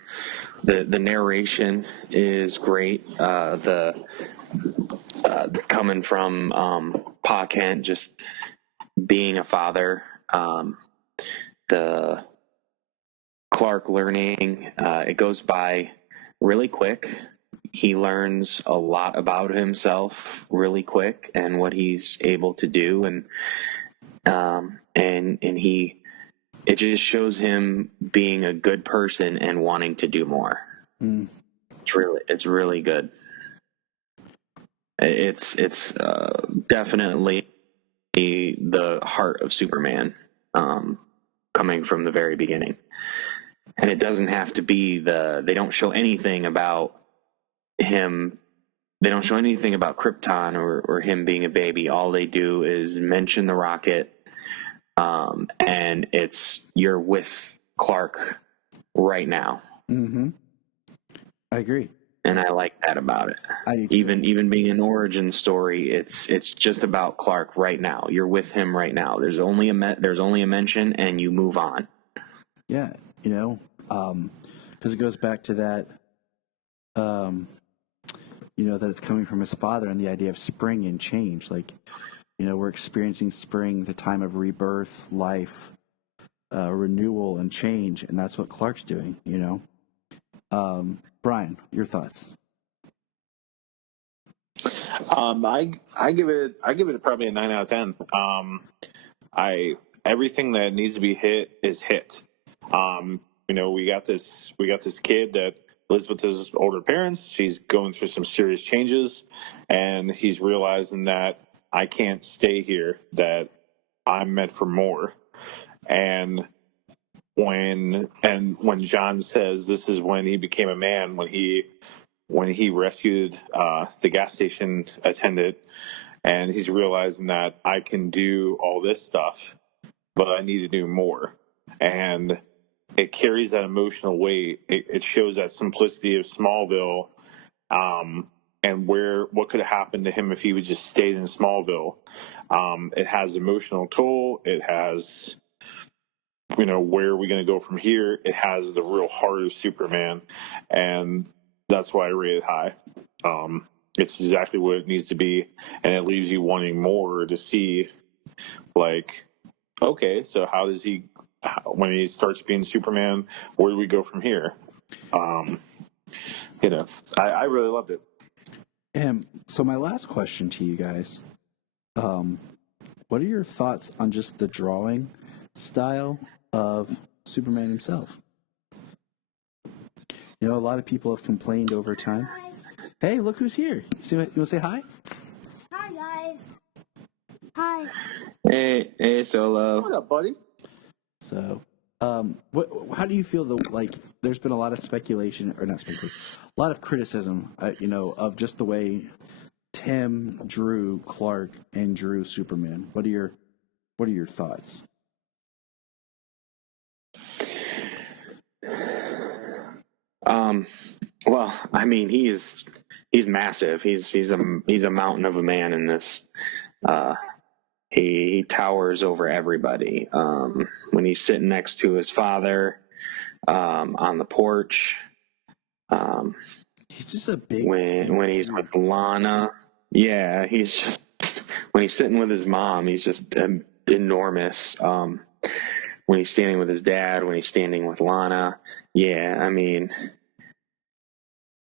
the narration is great. The coming from Pa Kent, just being a father, the Clark learning, it goes by really quick. He learns a lot about himself really quick and what he's able to do, and it just shows him being a good person and wanting to do more. It's really good. It's definitely the heart of Superman, coming from the very beginning. And it doesn't have to be they don't show anything about him. They don't show anything about Krypton or him being a baby. All they do is mention the rocket, and you're with Clark right now. Mm-hmm. I agree. And I like that about it. I do too. Even being an origin story, it's just about Clark right now. You're with him right now. There's only a mention, and you move on. Yeah, because it goes back to that, that it's coming from his father and the idea of spring and change. Like, we're experiencing spring, the time of rebirth, life, renewal, and change, and that's what Clark's doing. Brian, your thoughts? I give it probably a 9 out of 10. Everything that needs to be hit is hit. We got this kid that lives with his older parents. He's going through some serious changes, and he's realizing that I can't stay here, that I'm meant for more. And when John says this is when he became a man, when he rescued the gas station attendant, and he's realizing that I can do all this stuff, but I need to do more. And it carries that emotional weight. It shows that simplicity of Smallville, and what could have happened to him if he would just stayed in Smallville. It has emotional toll. It has, where are we going to go from here? It has the real heart of Superman, and that's why I rate it high. It's exactly what it needs to be, and it leaves you wanting more to see, like, okay, so how does he when he starts being Superman, where do we go from here? I really loved it. And so my last question to you guys, what are your thoughts on just the drawing style of Superman himself? You know, a lot of people have complained over time. Hey, look who's here. You want to say hi? Hi, guys. Hi. Hey, Solo. What up, buddy? So, how do you feel there's been a lot of speculation, or not speculation, a lot of criticism, of just the way Tim drew Clark and drew Superman. What are your thoughts? Well, I mean, he's massive. He's a mountain of a man in this. He towers over everybody. When he's sitting next to his father on the porch. He's just a big. When he's with Lana, yeah, he's just when he's sitting with his mom, he's just enormous. When he's standing with his dad, when he's standing with Lana, yeah, I mean,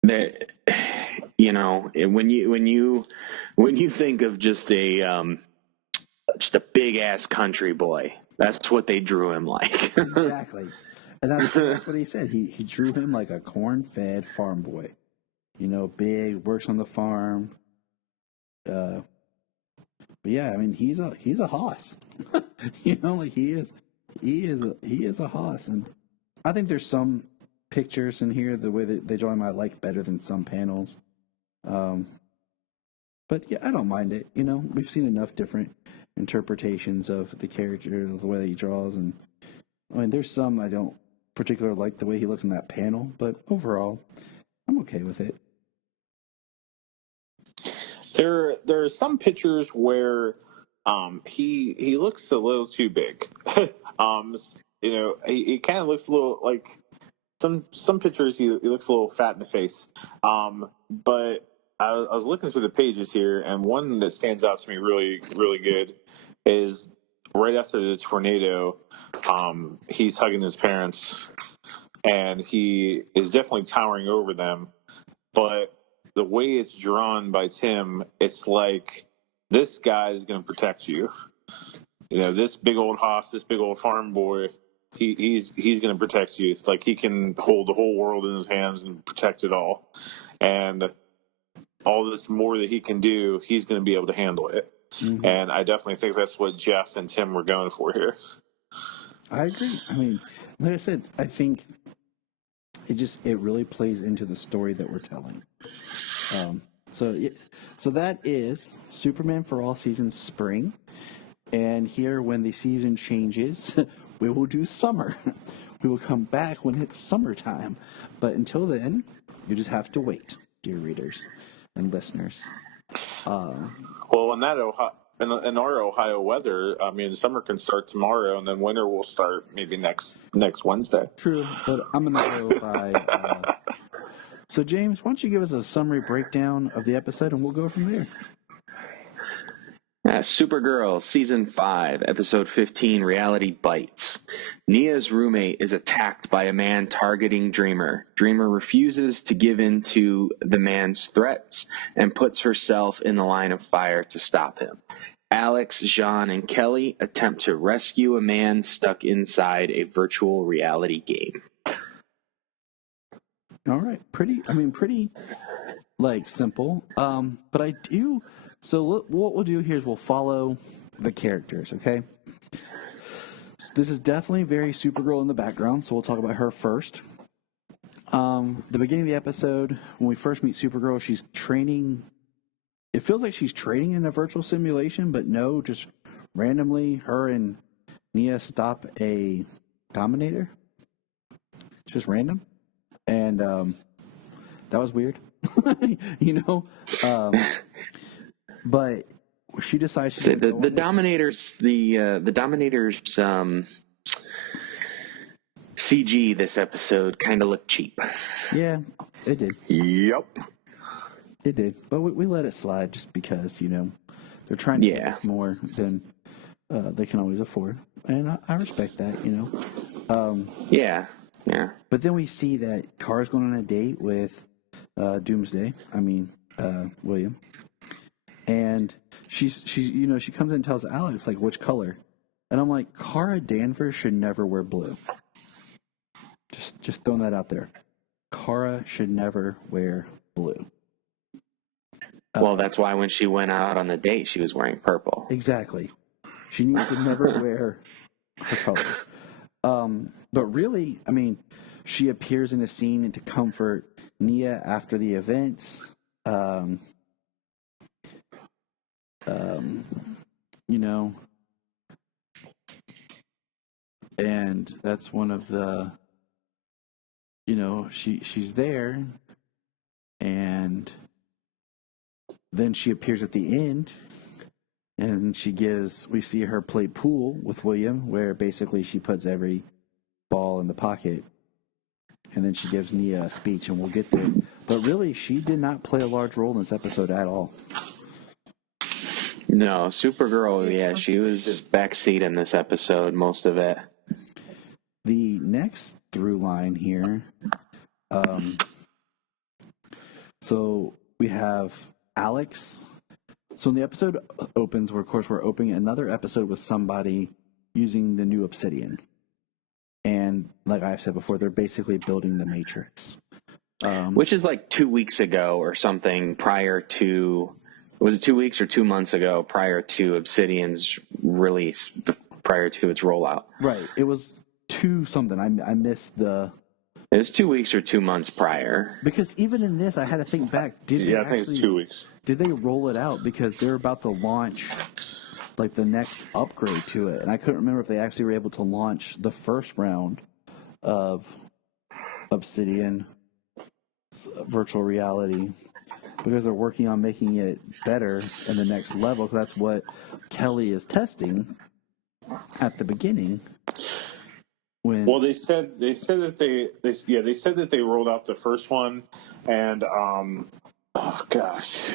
that when you think of just a big ass country boy, that's what they drew him like. Exactly, and that's what he said. He drew him like a corn-fed farm boy. Big, works on the farm. But yeah, I mean, he's a hoss. He is a hoss, and I think there's some pictures in here the way that they draw him I like better than some panels. But yeah, I don't mind it. We've seen enough different interpretations of the character, the way that he draws, and I mean, there's some I don't particularly like the way he looks in that panel, but overall, I'm okay with it. There are some pictures where he looks a little too big. He kind of looks a little like some pictures he looks a little fat in the face. But I was looking through the pages here, and one that stands out to me really, really good is right after the tornado. He's hugging his parents, and he is definitely towering over them, but the way it's drawn by Tim, it's like this guy is going to protect you. This big old hoss, this big old farm boy, he's going to protect you. It's like he can hold the whole world in his hands and protect it all. And all this more that he can do, he's going to be able to handle it. Mm-hmm. And I definitely think that's what Jeff and Tim were going for here. I agree. I mean, like I said, I think it really plays into the story that we're telling. So that is Superman for All Seasons Spring. And here, when the season changes, we will do summer. We will come back when it's summertime. But until then, you just have to wait, dear readers and listeners. Well, in our Ohio weather, I mean, summer can start tomorrow, and then winter will start maybe next Wednesday. True, but I'm going to go by... So, James, why don't you give us a summary breakdown of the episode, and we'll go from there. Supergirl, Season 5, Episode 15, Reality Bytes. Nia's roommate is attacked by a man targeting Dreamer. Dreamer refuses to give in to the man's threats and puts herself in the line of fire to stop him. Alex, Jean, and Kelly attempt to rescue a man stuck inside a virtual reality game. All right, pretty simple. But I do. So what we'll do here is we'll follow the characters. Okay. So this is definitely very Supergirl in the background. So we'll talk about her first. The beginning of the episode, when we first meet Supergirl, she's training. It feels like she's training in a virtual simulation, but no, just randomly, her and Nia stop a Dominator. It's just random. And that was weird, but she decides she's the Dominators, the Dominators CG this episode kind of looked cheap. Yeah, it did. Yep, it did. But we let it slide just because they're trying to give us more than they can always afford, and I respect that, you know. Yeah. But then we see that Kara's going on a date with William, and she's you know, she comes in and tells Alex like which color, and I'm like, Kara Danvers should never wear blue. Just throwing that out there. Kara should never wear blue. Well, that's why when she went out on the date, she was wearing purple. Exactly. She needs to never wear her colors. But really, I mean, she appears in a scene to comfort Nia after the events. You know, and that's one of the, you know, she's there, and then she appears at the end, and we see her play pool with William, where basically she puts every ball in the pocket, and then she gives Nia a speech, and we'll get there. But really, she did not play a large role in this episode at all. No, Supergirl, yeah, she was backseat in this episode, most of it. The next through line here, so we have Alex. So when the episode opens, we're opening another episode with somebody using the new Obsidian. And like I've said before, they're basically building the Matrix. Which is like 2 weeks ago or something prior to, was it 2 weeks or 2 months ago prior to Obsidian's release, prior to its rollout? Right. It was 2 something. I missed the... It was 2 weeks or 2 months prior. Because even in this, I had to think back. I think it's 2 weeks. Did they roll it out? Because they're about to launch like the next upgrade to it. And I couldn't remember if they actually were able to launch the first round of Obsidian virtual reality, because they're working on making it better in the next level, because that's what Kelly is testing at the beginning. Well, they said that they said that they rolled out the first one, and oh gosh,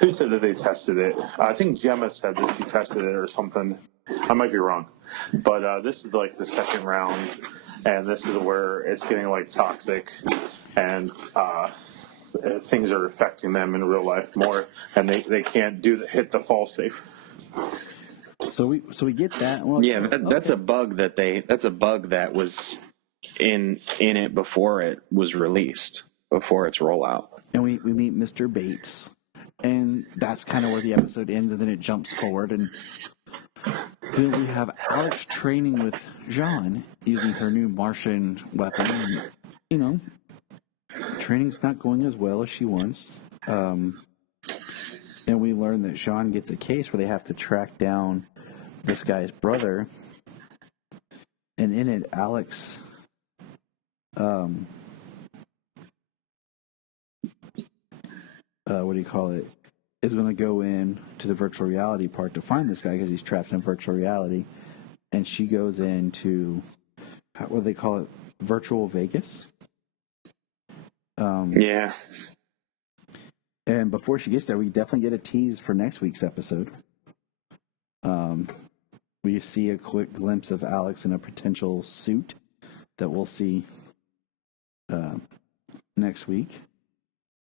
who said that they tested it? I think Gemma said that she tested it or something. I might be wrong, but this is like the second round, and this is where it's getting like toxic, and things are affecting them in real life more, and they can't hit the fall safe. So we get that. Well, yeah, that's a bug that was in it before it was released, before its rollout. And we meet Mr. Bates, and that's kind of where the episode ends, and then it jumps forward, and then we have Alex training with Jean using her new Martian weapon, and, you know, training's not going as well as she wants. And we learn that Jean gets a case where they have to track down this guy's brother, and in it, Alex, is going to go in to the virtual reality part to find this guy because he's trapped in virtual reality, and she goes into, what do they call it, virtual Vegas? Yeah. And before she gets there, we definitely get a tease for next week's episode. We see a quick glimpse of Alex in a potential suit that we'll see next week.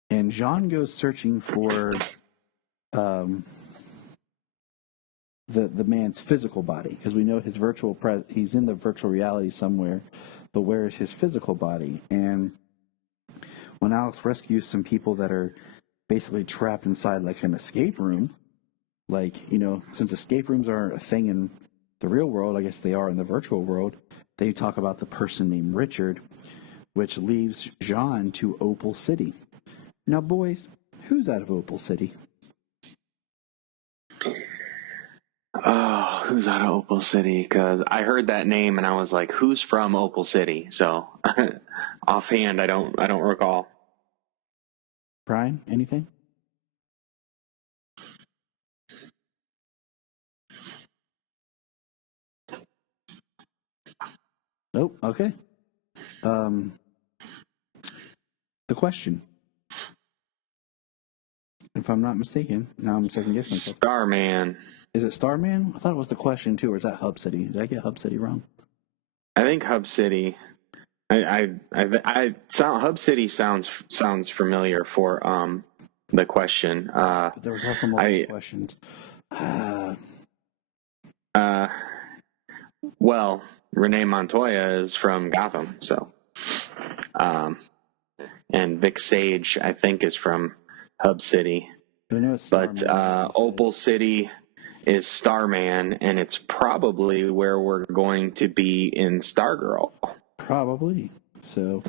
And Jean goes searching for the man's physical body, because we know his he's in the virtual reality somewhere, but where is his physical body? And when Alex rescues some people that are basically trapped inside like an escape room, like, you know, since escape rooms are a thing in the real world, I guess they are in the virtual world, they talk about the person named Richard, which leaves Jean to Opal City. Now, boys, who's out of Opal City? Oh, who's out of Opal City? Because I heard that name and I was like, who's from Opal City? So offhand, I don't recall. Brian, anything? Oh, okay. The question, if I'm not mistaken, now I'm second guessing myself. Starman. Is it Starman? I thought it was the question too, or is that Hub City? Did I get Hub City wrong? I think Hub City. Hub City sounds familiar for the question. But there was also multiple questions. Well, Renee Montoya is from Gotham, so and Vic Sage, I think, is from Hub City. I know it's Starman, but Opal City is Starman, and it's probably where we're going to be in Stargirl. Probably. So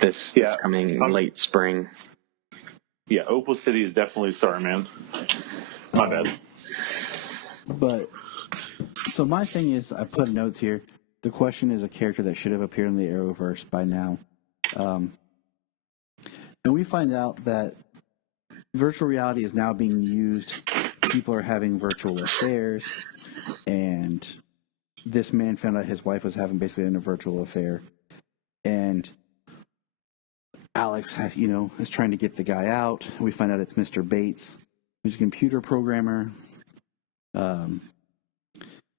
this coming late spring. Yeah, Opal City is definitely Starman. My bad. But so my thing is, I put notes here. The question is a character that should have appeared in the Arrowverse by now. And we find out that virtual reality is now being used. People are having virtual affairs, and this man found out his wife was having basically a virtual affair, and Alex, is trying to get the guy out. We find out it's Mr. Bates, who's a computer programmer. His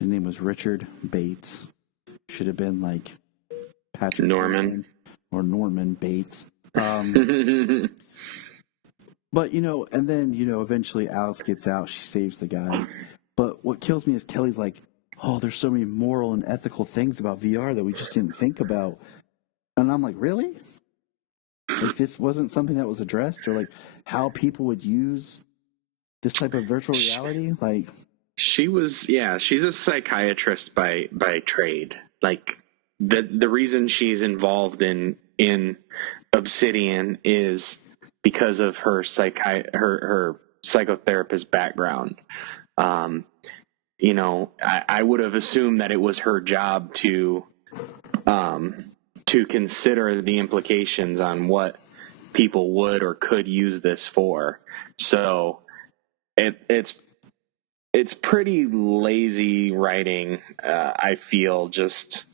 name was Richard Bates. Should have been like Patrick Norman or Norman Bates. But, and then, eventually Alice gets out. She saves the guy. But what kills me is Kelly's like, oh, there's so many moral and ethical things about VR that we just didn't think about. And I'm like, really? Like, this wasn't something that was addressed? Or, like, how people would use this type of virtual reality? Like, she's a psychiatrist by trade. Like, the reason she's involved in Obsidian is because of her her psychotherapist background. I would have assumed that it was her job to consider the implications on what people would or could use this for. So it's pretty lazy writing, I feel, just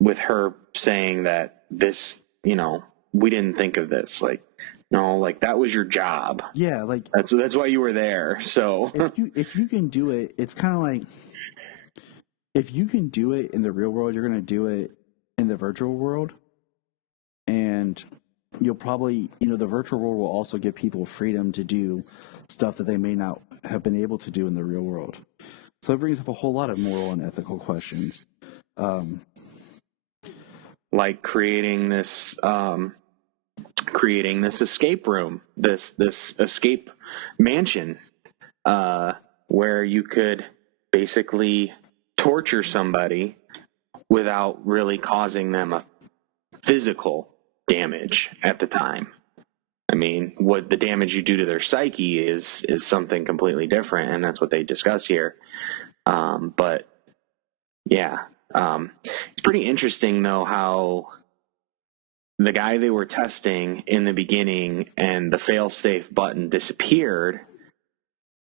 with her saying that this, we didn't think of this. Like, no, like, that was your job. Yeah, like, that's why you were there. So if you can do it, it's kind of like, if you can do it in the real world, you're going to do it in the virtual world. And you'll probably, the virtual world will also give people freedom to do stuff that they may not have been able to do in the real world. So it brings up a whole lot of moral and ethical questions. Like creating this escape room, this escape mansion, where you could basically torture somebody without really causing them a physical damage at the time. I mean, what the damage you do to their psyche is something completely different, and that's what they discuss here. But yeah, it's pretty interesting though how the guy they were testing in the beginning and the fail-safe button disappeared.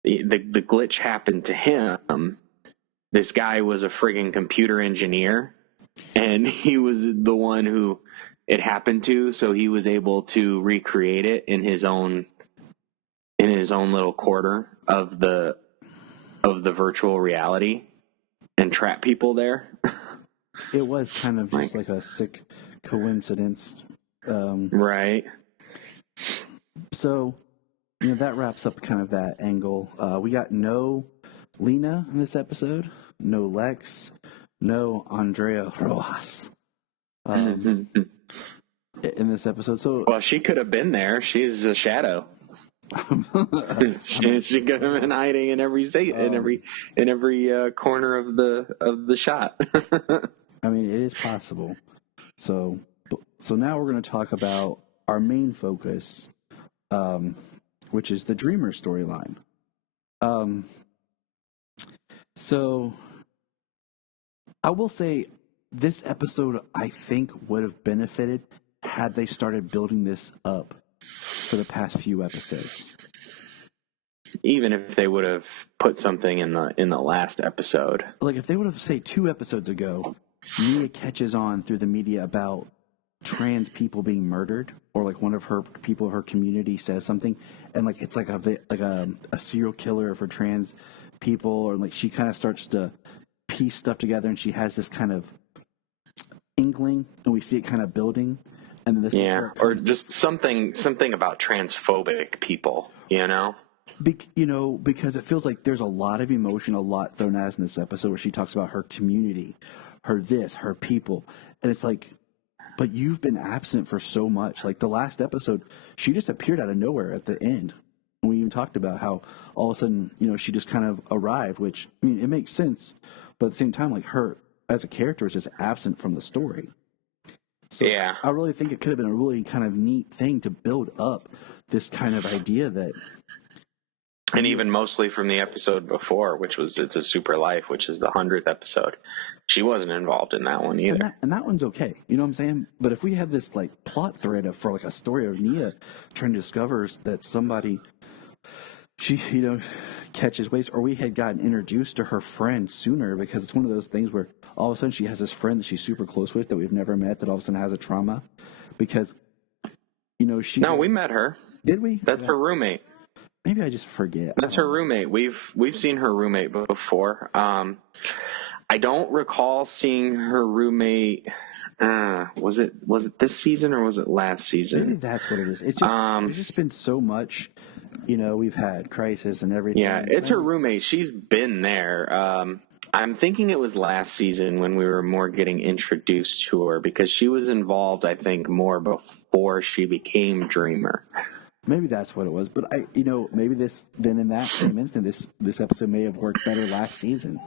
The glitch happened to him. This guy was a friggin' computer engineer, and he was the one who it happened to, so he was able to recreate it in his own little quarter of the virtual reality and trap people there. It was kind of just like a sick coincidence. Right. So, that wraps up kind of that angle. We got no Lena in this episode, no Lex, no Andrea Rojas in this episode. So, well, she could have been there. She's a shadow. She could have been hiding in every corner of the shot. I mean, it is possible. So now we're going to talk about our main focus, which is the Dreamer storyline. So I will say this episode, I think, would have benefited had they started building this up for the past few episodes. Even if they would have put something in the last episode. Like, if they would have, say, 2 episodes ago, Mia catches on through the media about trans people being murdered, or like one of her people of her community says something, and like it's like a serial killer of her trans people, or like she kind of starts to piece stuff together, and she has this kind of inkling, and we see it kind of building. And then this is where it or comes just something about transphobic people, because it feels like there's a lot of emotion, a lot thrown at us in this episode where she talks about her community, her people, and it's like, but you've been absent for so much. Like the last episode, she just appeared out of nowhere at the end. And we even talked about how all of a sudden, she just kind of arrived, which, I mean, it makes sense. But at the same time, like her as a character is just absent from the story. So Yeah. I really think it could have been a really kind of neat thing to build up this kind of idea that. And even mostly from the episode before, which was It's a Super Life, which is the 100th episode. She wasn't involved in that one either. And that one's okay. You know what I'm saying? But if we had this like plot thread for like a story of Nia trying to discover that somebody she catches waves, or we had gotten introduced to her friend sooner, because it's one of those things where all of a sudden she has this friend that she's super close with that we've never met, that all of a sudden has a trauma because we met her. Did we? That's her roommate. Maybe I just forget. That's her roommate. We've seen her roommate before. I don't recall seeing her roommate. Was it this season or was it last season? Maybe that's what it is. It's just it's just been so much. We've had Crisis and everything. Yeah, it's her roommate. She's been there. I'm thinking it was last season when we were more getting introduced to her, because she was involved, I think, more before she became Dreamer. Maybe that's what it was, but maybe then in that same instant, this episode may have worked better last season,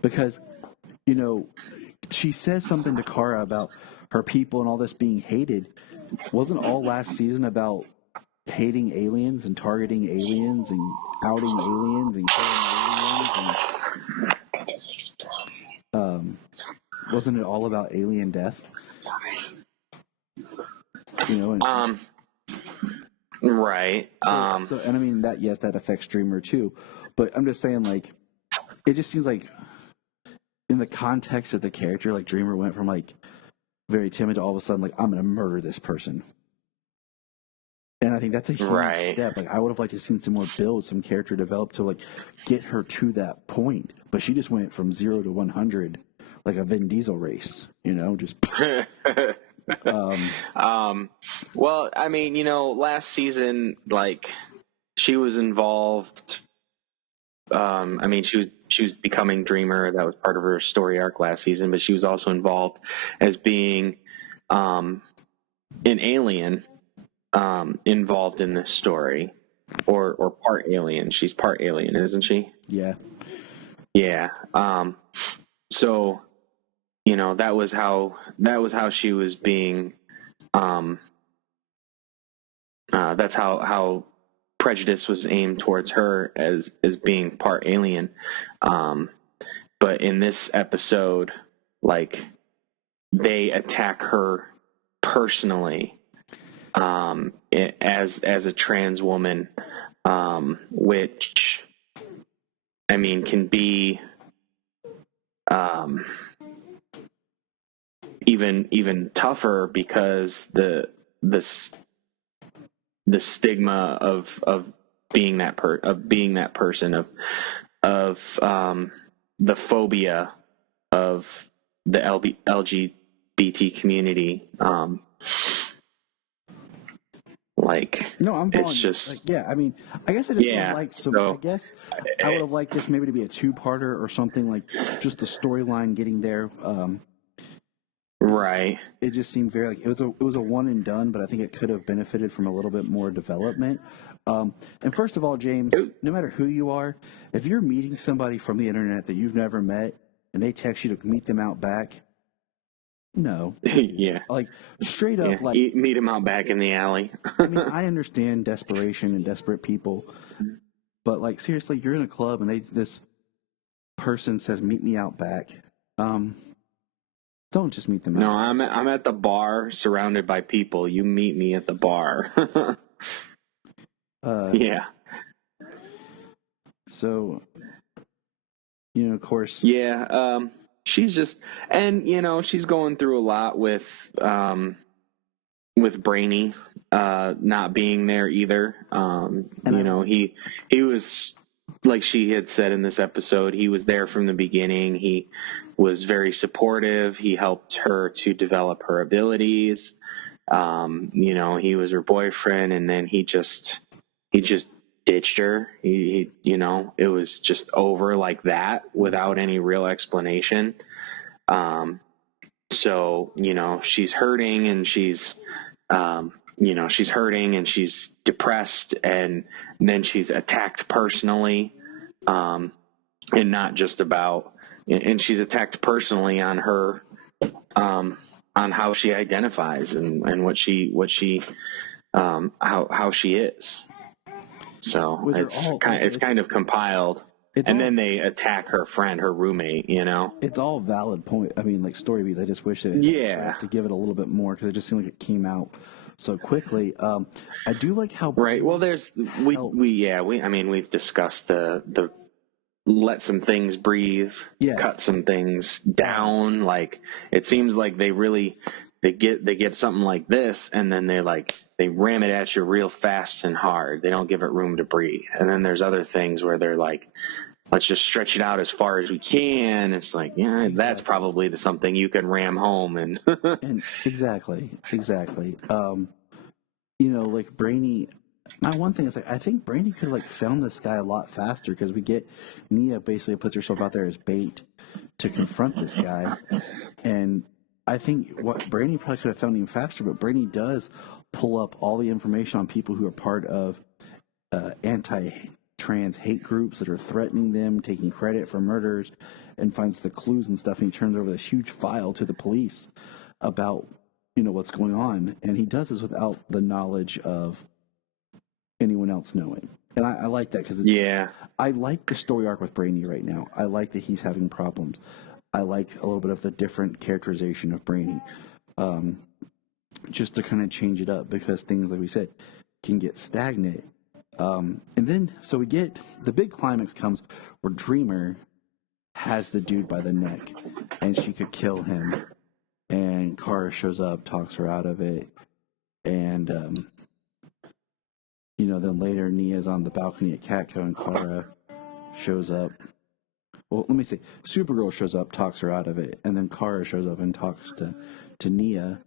because, she says something to Kara about her people and all this being hated. Wasn't all last season about hating aliens and targeting aliens and outing aliens and killing aliens? And, wasn't it all about alien death? Right. So and I mean that affects Dreamer too, but I'm just saying, like, it just seems like in the context of the character, like Dreamer went from like very timid to all of a sudden like, I'm gonna murder this person, and I think that's a huge step. Like I would have liked to seen some more build, some character develop to like get her to that point, but she just went from 0 to 100 like a Vin Diesel race, just. Well, I mean, last season, like, she was involved. I mean, she was becoming Dreamer. That was part of her story arc last season, but she was also involved as being an alien involved in this story, or part alien. She's part alien, isn't she? Yeah. Yeah. So, that was how she was being, that's how prejudice was aimed towards her as being part alien. But in this episode, like, they attack her personally, as a trans woman, which, I mean, can be, even tougher, because the stigma of being that person, of the phobia of the LGBT community. No, I'm following. It's just, like, yeah. I mean, I guess I just would have liked some. I guess I would have liked this maybe to be a 2-parter or something, like just the storyline getting there. Right. It just seemed very like it was a one and done, but I think it could have benefited from a little bit more development. And first of all, James, no matter who you are, if you're meeting somebody from the internet that you've never met and they text you to meet them out back, no. Yeah. Like straight up, like meet them out back in the alley. I mean, I understand desperation and desperate people, but like seriously, you're in a club and this person says, "Meet me out back." Don't just meet them. No, I'm at the bar, surrounded by people. You meet me at the bar. Yeah. So, of course. Yeah. She's just, and she's going through a lot with Brainy not being there either. He was like she had said in this episode, he was there from the beginning. He was very supportive. He helped her to develop her abilities. He was her boyfriend, and then he just ditched her. It was just over like that without any real explanation. So, she's hurting, and she's hurting, and she's depressed, and then she's attacked personally, and not just about, and she's attacked personally on her, on how she identifies and what she how she is. So it's kind of compiled. Then they attack her friend, her roommate, It's all valid point. I mean, like story beats. I just wish it to give it a little bit more, because it just seemed like it came out so quickly. I do like how right. Well, we've discussed the let some things breathe, cut some things down. Like, it seems like they get something like this, and then they ram it at you real fast and hard. They don't give it room to breathe. And then there's other things where they're like, let's just stretch it out as far as we can. It's like, exactly. That's probably something you can ram home. And exactly. Like Brainy. My one thing is, I think Brainy could have found this guy a lot faster, because we get Nia basically puts herself out there as bait to confront this guy, and I think what Brainy probably could have found even faster. But Brainy does pull up all the information on people who are part of anti-trans hate groups that are threatening them, taking credit for murders, and finds the clues and stuff. And he turns over this huge file to the police about what's going on, and he does this without the knowledge of anyone else knowing. And I like that, because I like the story arc with Brainy right now. I like that he's having problems. I like a little bit of the different characterization of Brainy, just to kind of change it up, because things, like we said, can get stagnant. And then, so we get the big climax comes where Dreamer has the dude by the neck, and she could kill him. And Kara shows up, talks her out of it, and then later Nia's on the balcony at Catco, and Kara shows up. Well, let me say, Supergirl shows up, talks her out of it, and then Kara shows up and talks to Nia,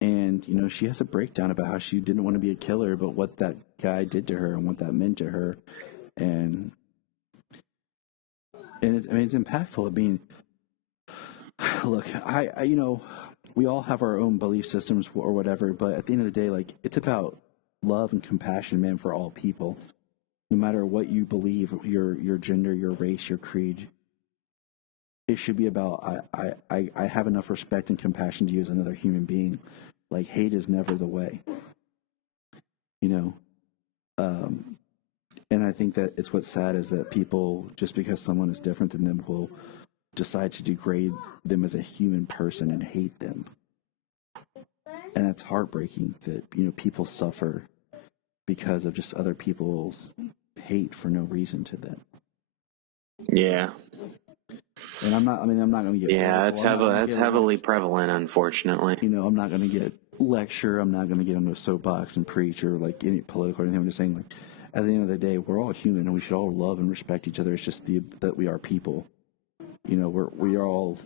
and she has a breakdown about how she didn't want to be a killer, but what that guy did to her and what that meant to her, and it's impactful. Of being, look, I we all have our own belief systems or whatever, but at the end of the day, it's about love and compassion, man, for all people. No matter what you believe, your gender, your race, your creed, it should be about I have enough respect and compassion to you as another human being. Hate is never the way. And I think that it's what's sad is that people, just because someone is different than them, will decide to degrade them as a human person and hate them. And that's heartbreaking that, people suffer because of just other people's hate for no reason to them. Yeah. And I'm not going to get... Yeah, that's heavily prevalent, unfortunately. I'm not going to get lecture. I'm not going to get on a soapbox and preach or any political or anything. I'm just saying, at the end of the day, we're all human and we should all love and respect each other. It's just that we are people. We all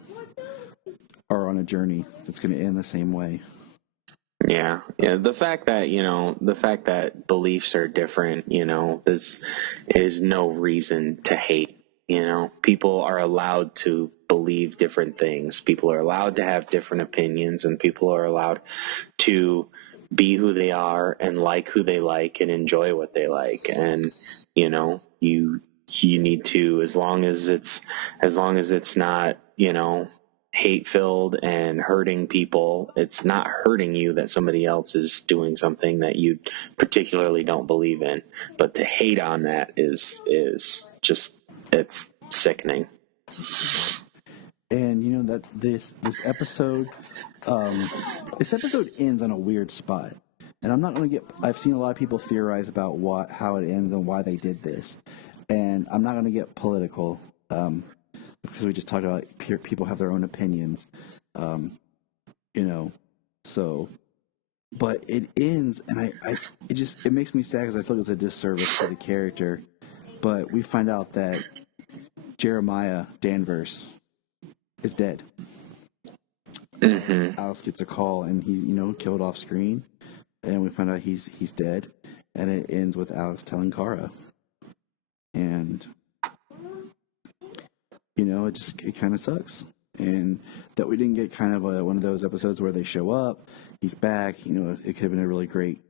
are on a journey that's going to end the same way. Yeah. The fact that beliefs are different, is no reason to hate. People are allowed to believe different things. People are allowed to have different opinions, and people are allowed to be who they are and like who they like and enjoy what they like. And, you need to, as long as it's not, hate filled and hurting people, it's not hurting you that somebody else is doing something that you particularly don't believe in. But to hate on that is just, it's sickening. And that this episode ends on a weird spot. And I'm not going to get... I've seen a lot of people theorize about how it ends and why they did this. And I'm not going to get political, because we just talked about people have their own opinions, so... But it ends, and it makes me sad, because I feel like it's a disservice to the character but we find out that Jeremiah Danvers is dead. Mm-hmm. Alex gets a call, and he's killed off screen, and we find out he's dead, and it ends with Alex telling Kara, and it kind of sucks, and that we didn't get kind of one of those episodes where they show up, he's back. It could have been a really great,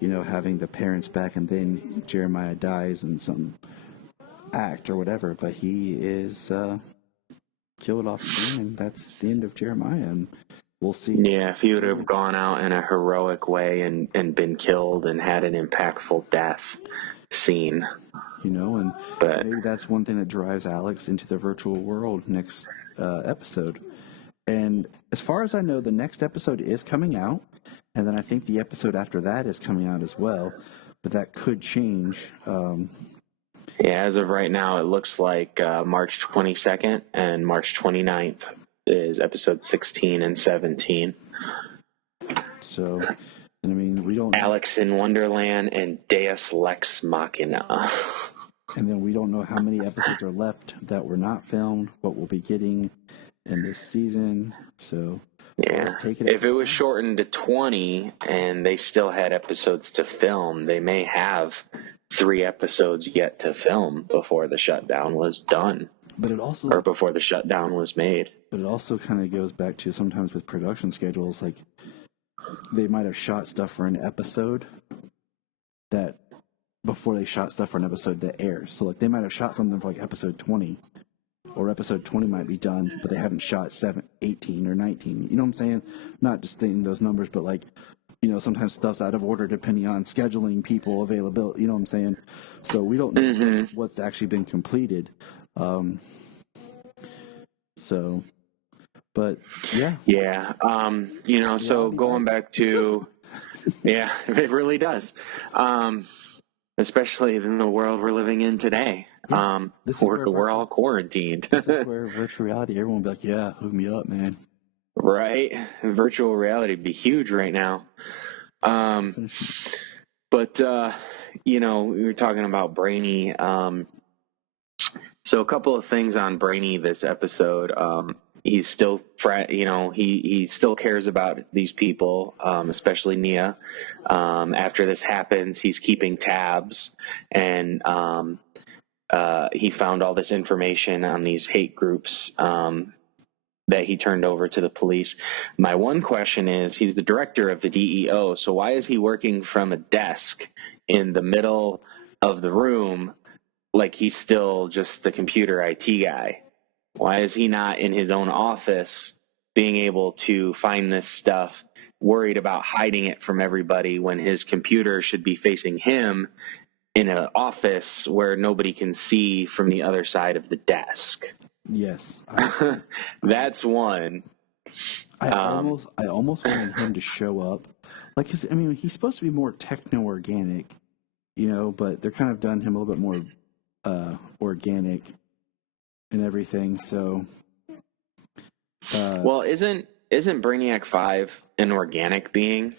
having the parents back, and then Jeremiah dies in some act or whatever, but he is killed off screen, and that's the end of Jeremiah, and we'll see. Yeah, if he would have gone out in a heroic way and been killed and had an impactful death scene. But maybe that's one thing that drives Alex into the virtual world next episode. And as far as I know, the next episode is coming out, and then I think the episode after that is coming out as well, but that could change. Yeah, as of right now, it looks like March 22nd and March 29th is episode 16 and 17. So, we don't... Alex in Wonderland and Deus Lex Machina. And then we don't know how many episodes are left that were not filmed, what we'll be getting in this season. So, yeah, if it was shortened to 20 and they still had episodes to film, they may have 3 episodes yet to film before the shutdown was done. But it also... Or before the shutdown was made. But it also kind of goes back to sometimes with production schedules, like they might have shot stuff for an episode that before they shot stuff for an episode that airs. So like they might have shot something for like episode 20, or episode 20 might be done, but they haven't shot 18 or 19. You know what I'm saying? Not just thinking those numbers, but like, sometimes stuff's out of order depending on scheduling, people, availability. You know what I'm saying? So we don't know what's actually been completed. But yeah. Yeah. So going back to, yeah, it really does. Especially in the world we're living in today. Yeah, we're all quarantined. This is where virtual reality, everyone will be like, yeah, hook me up, man. Right. Virtual reality would be huge right now. But, we were talking about Brainy. So a couple of things on Brainy this episode. He's still, he still cares about these people, especially Nia. After this happens, he's keeping tabs, and he found all this information on these hate groups that he turned over to the police. My one question is, he's the director of the DEO, so why is he working from a desk in the middle of the room like he's still just the computer IT guy? Why is he not in his own office being able to find this stuff, worried about hiding it from everybody when his computer should be facing him in an office where nobody can see from the other side of the desk? Yes. That's one. I almost wanted him to show up. Like, he's supposed to be more techno-organic, but they're kind of done him a little bit more organic and everything, so... well, isn't Brainiac 5 an organic being,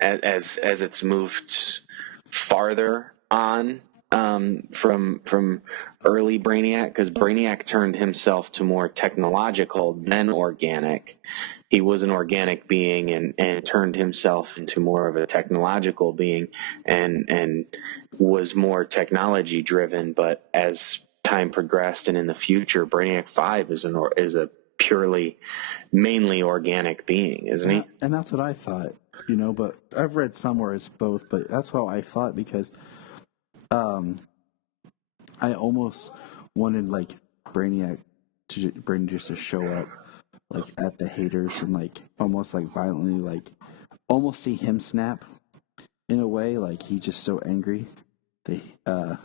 as it's moved farther on from early Brainiac? Because Brainiac turned himself to more technological than organic. He was an organic being and turned himself into more of a technological being and was more technology driven. But as time progressed and in the future, Brainiac 5 is a purely, mainly organic being, isn't he? And that's what I thought, but I've read somewhere it's both, but that's how I thought, because I almost wanted like Brainiac just to show up like at the haters and like almost like violently, like almost see him snap in a way, like he's just so angry that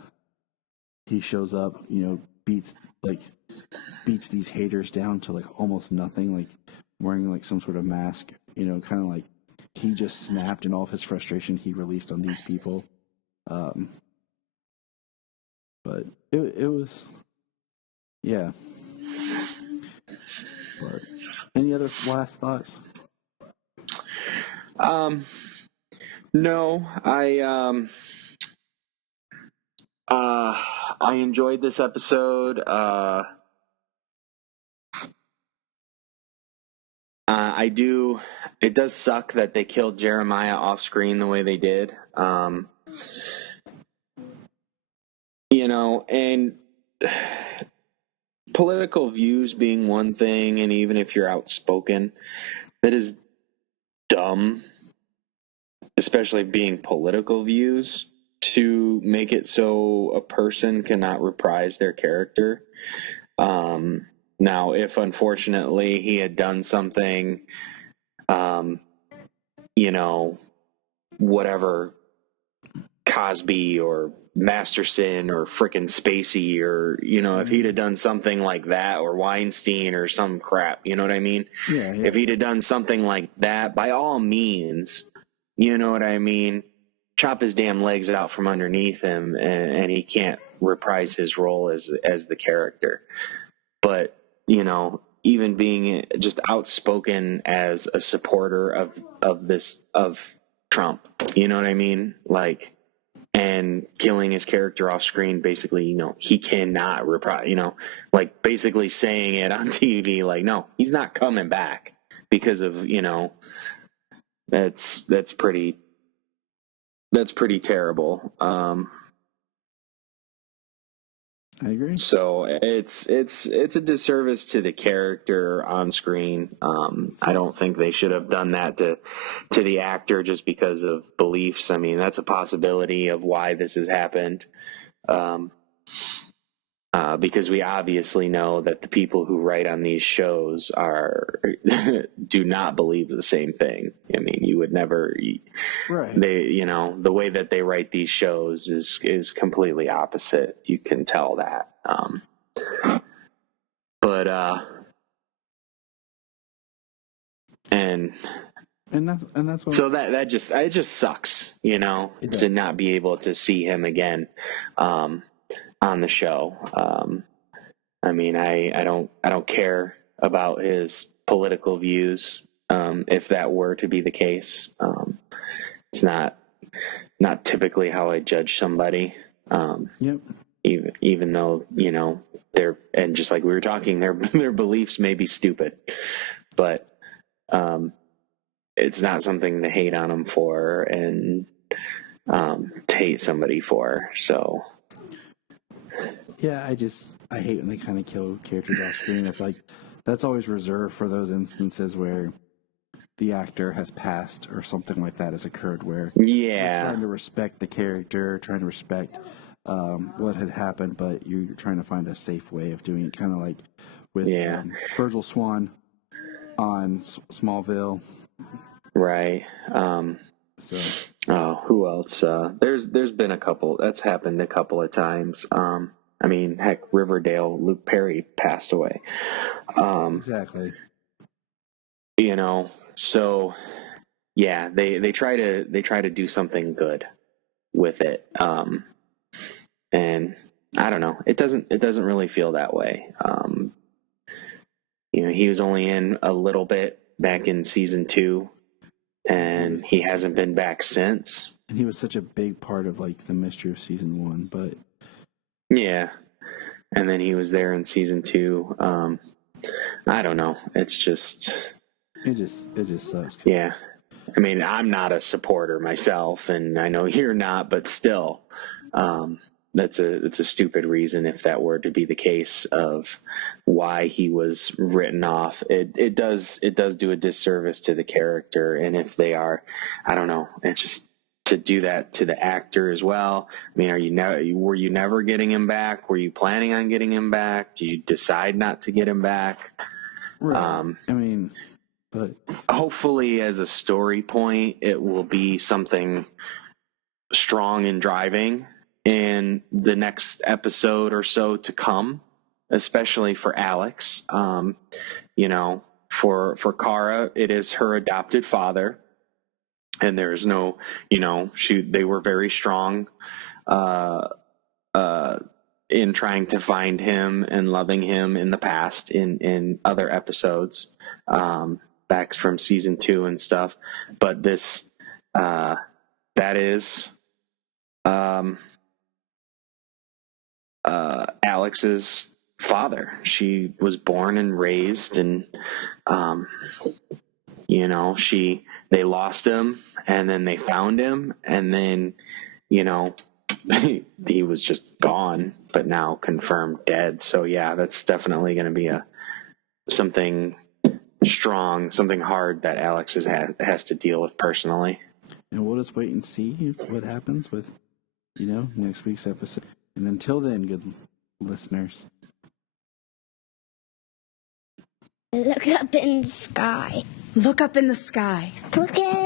he shows up, beats these haters down to like almost nothing, like wearing like some sort of mask, kind of like he just snapped and all of his frustration he released on these people. But it was, yeah. But any other last thoughts? No, I enjoyed this episode. I do. It does suck that they killed Jeremiah off screen the way they did. And political views being one thing, and even if you're outspoken, that is dumb, especially being political views, to make it so a person cannot reprise their character. Now, if unfortunately he had done something, whatever, Cosby or Masterson or frickin' Spacey, or, if he'd have done something like that, or Weinstein or some crap, you know what I mean? Yeah. If he'd have done something like that, by all means, you know what I mean? Chop his damn legs out from underneath him, and he can't reprise his role as the character. But, even being just outspoken as a supporter of Trump, you know what I mean? Like, and killing his character off screen, basically, he cannot reprise, like basically saying it on TV, like, no, he's not coming back because of, that's pretty terrible. I agree. So it's a disservice to the character on screen. I don't think they should have done that to the actor just because of beliefs. I mean, that's a possibility of why this has happened. Because we obviously know that the people who write on these shows do not believe the same thing. I mean, you would never, right. The way that they write these shows is completely opposite. You can tell that. And that's what. So it just sucks, to not be able to see him again, on the show. I mean, I don't care about his political views. If that were to be the case, it's not typically how I judge somebody. Yep. Even though, and just like we were talking, their beliefs may be stupid, but, it's not something to hate on them for and, to hate somebody for. So. Yeah, I hate when they kind of kill characters off screen. I feel like that's always reserved for those instances where the actor has passed or something like that has occurred, where you're trying to respect the character, trying to respect what had happened, but you're trying to find a safe way of doing it, kind of like with Virgil Swan on Smallville. Right. So. Oh, who else? There's been a couple. That's happened a couple of times. I mean, heck, Riverdale, Luke Perry passed away. Exactly. So yeah, they try to do something good with it. And I don't know. It doesn't really feel that way. He was only in a little bit back in season 2, and he hasn't been back since. And he was such a big part of like the mystery of season 1, but yeah. And then he was there in season 2. I don't know. It's just it just sucks. Yeah. I mean, I'm not a supporter myself, and I know you're not, but still, that's a stupid reason if that were to be the case of why he was written off. It does do a disservice to the character, and if they are, I don't know, it's just to do that to the actor as well. I mean, were you never getting him back? Were you planning on getting him back? Do you decide not to get him back? Right. I mean, but hopefully as a story point, it will be something strong and driving in the next episode or so to come, especially for Alex. For Kara, it is her adopted father, and there is no, they were very strong in trying to find him and loving him in the past in other episodes, back from season 2 and stuff. But this, that is, Alex's father. She was born and raised, and they lost him, and then they found him, and then he was just gone, but now confirmed dead. So yeah, that's definitely going to be something strong, something hard that Alex has to deal with personally. And we'll just wait and see what happens with, next week's episode. And until then, good listeners, Look up in the sky. Look up in the sky. Look at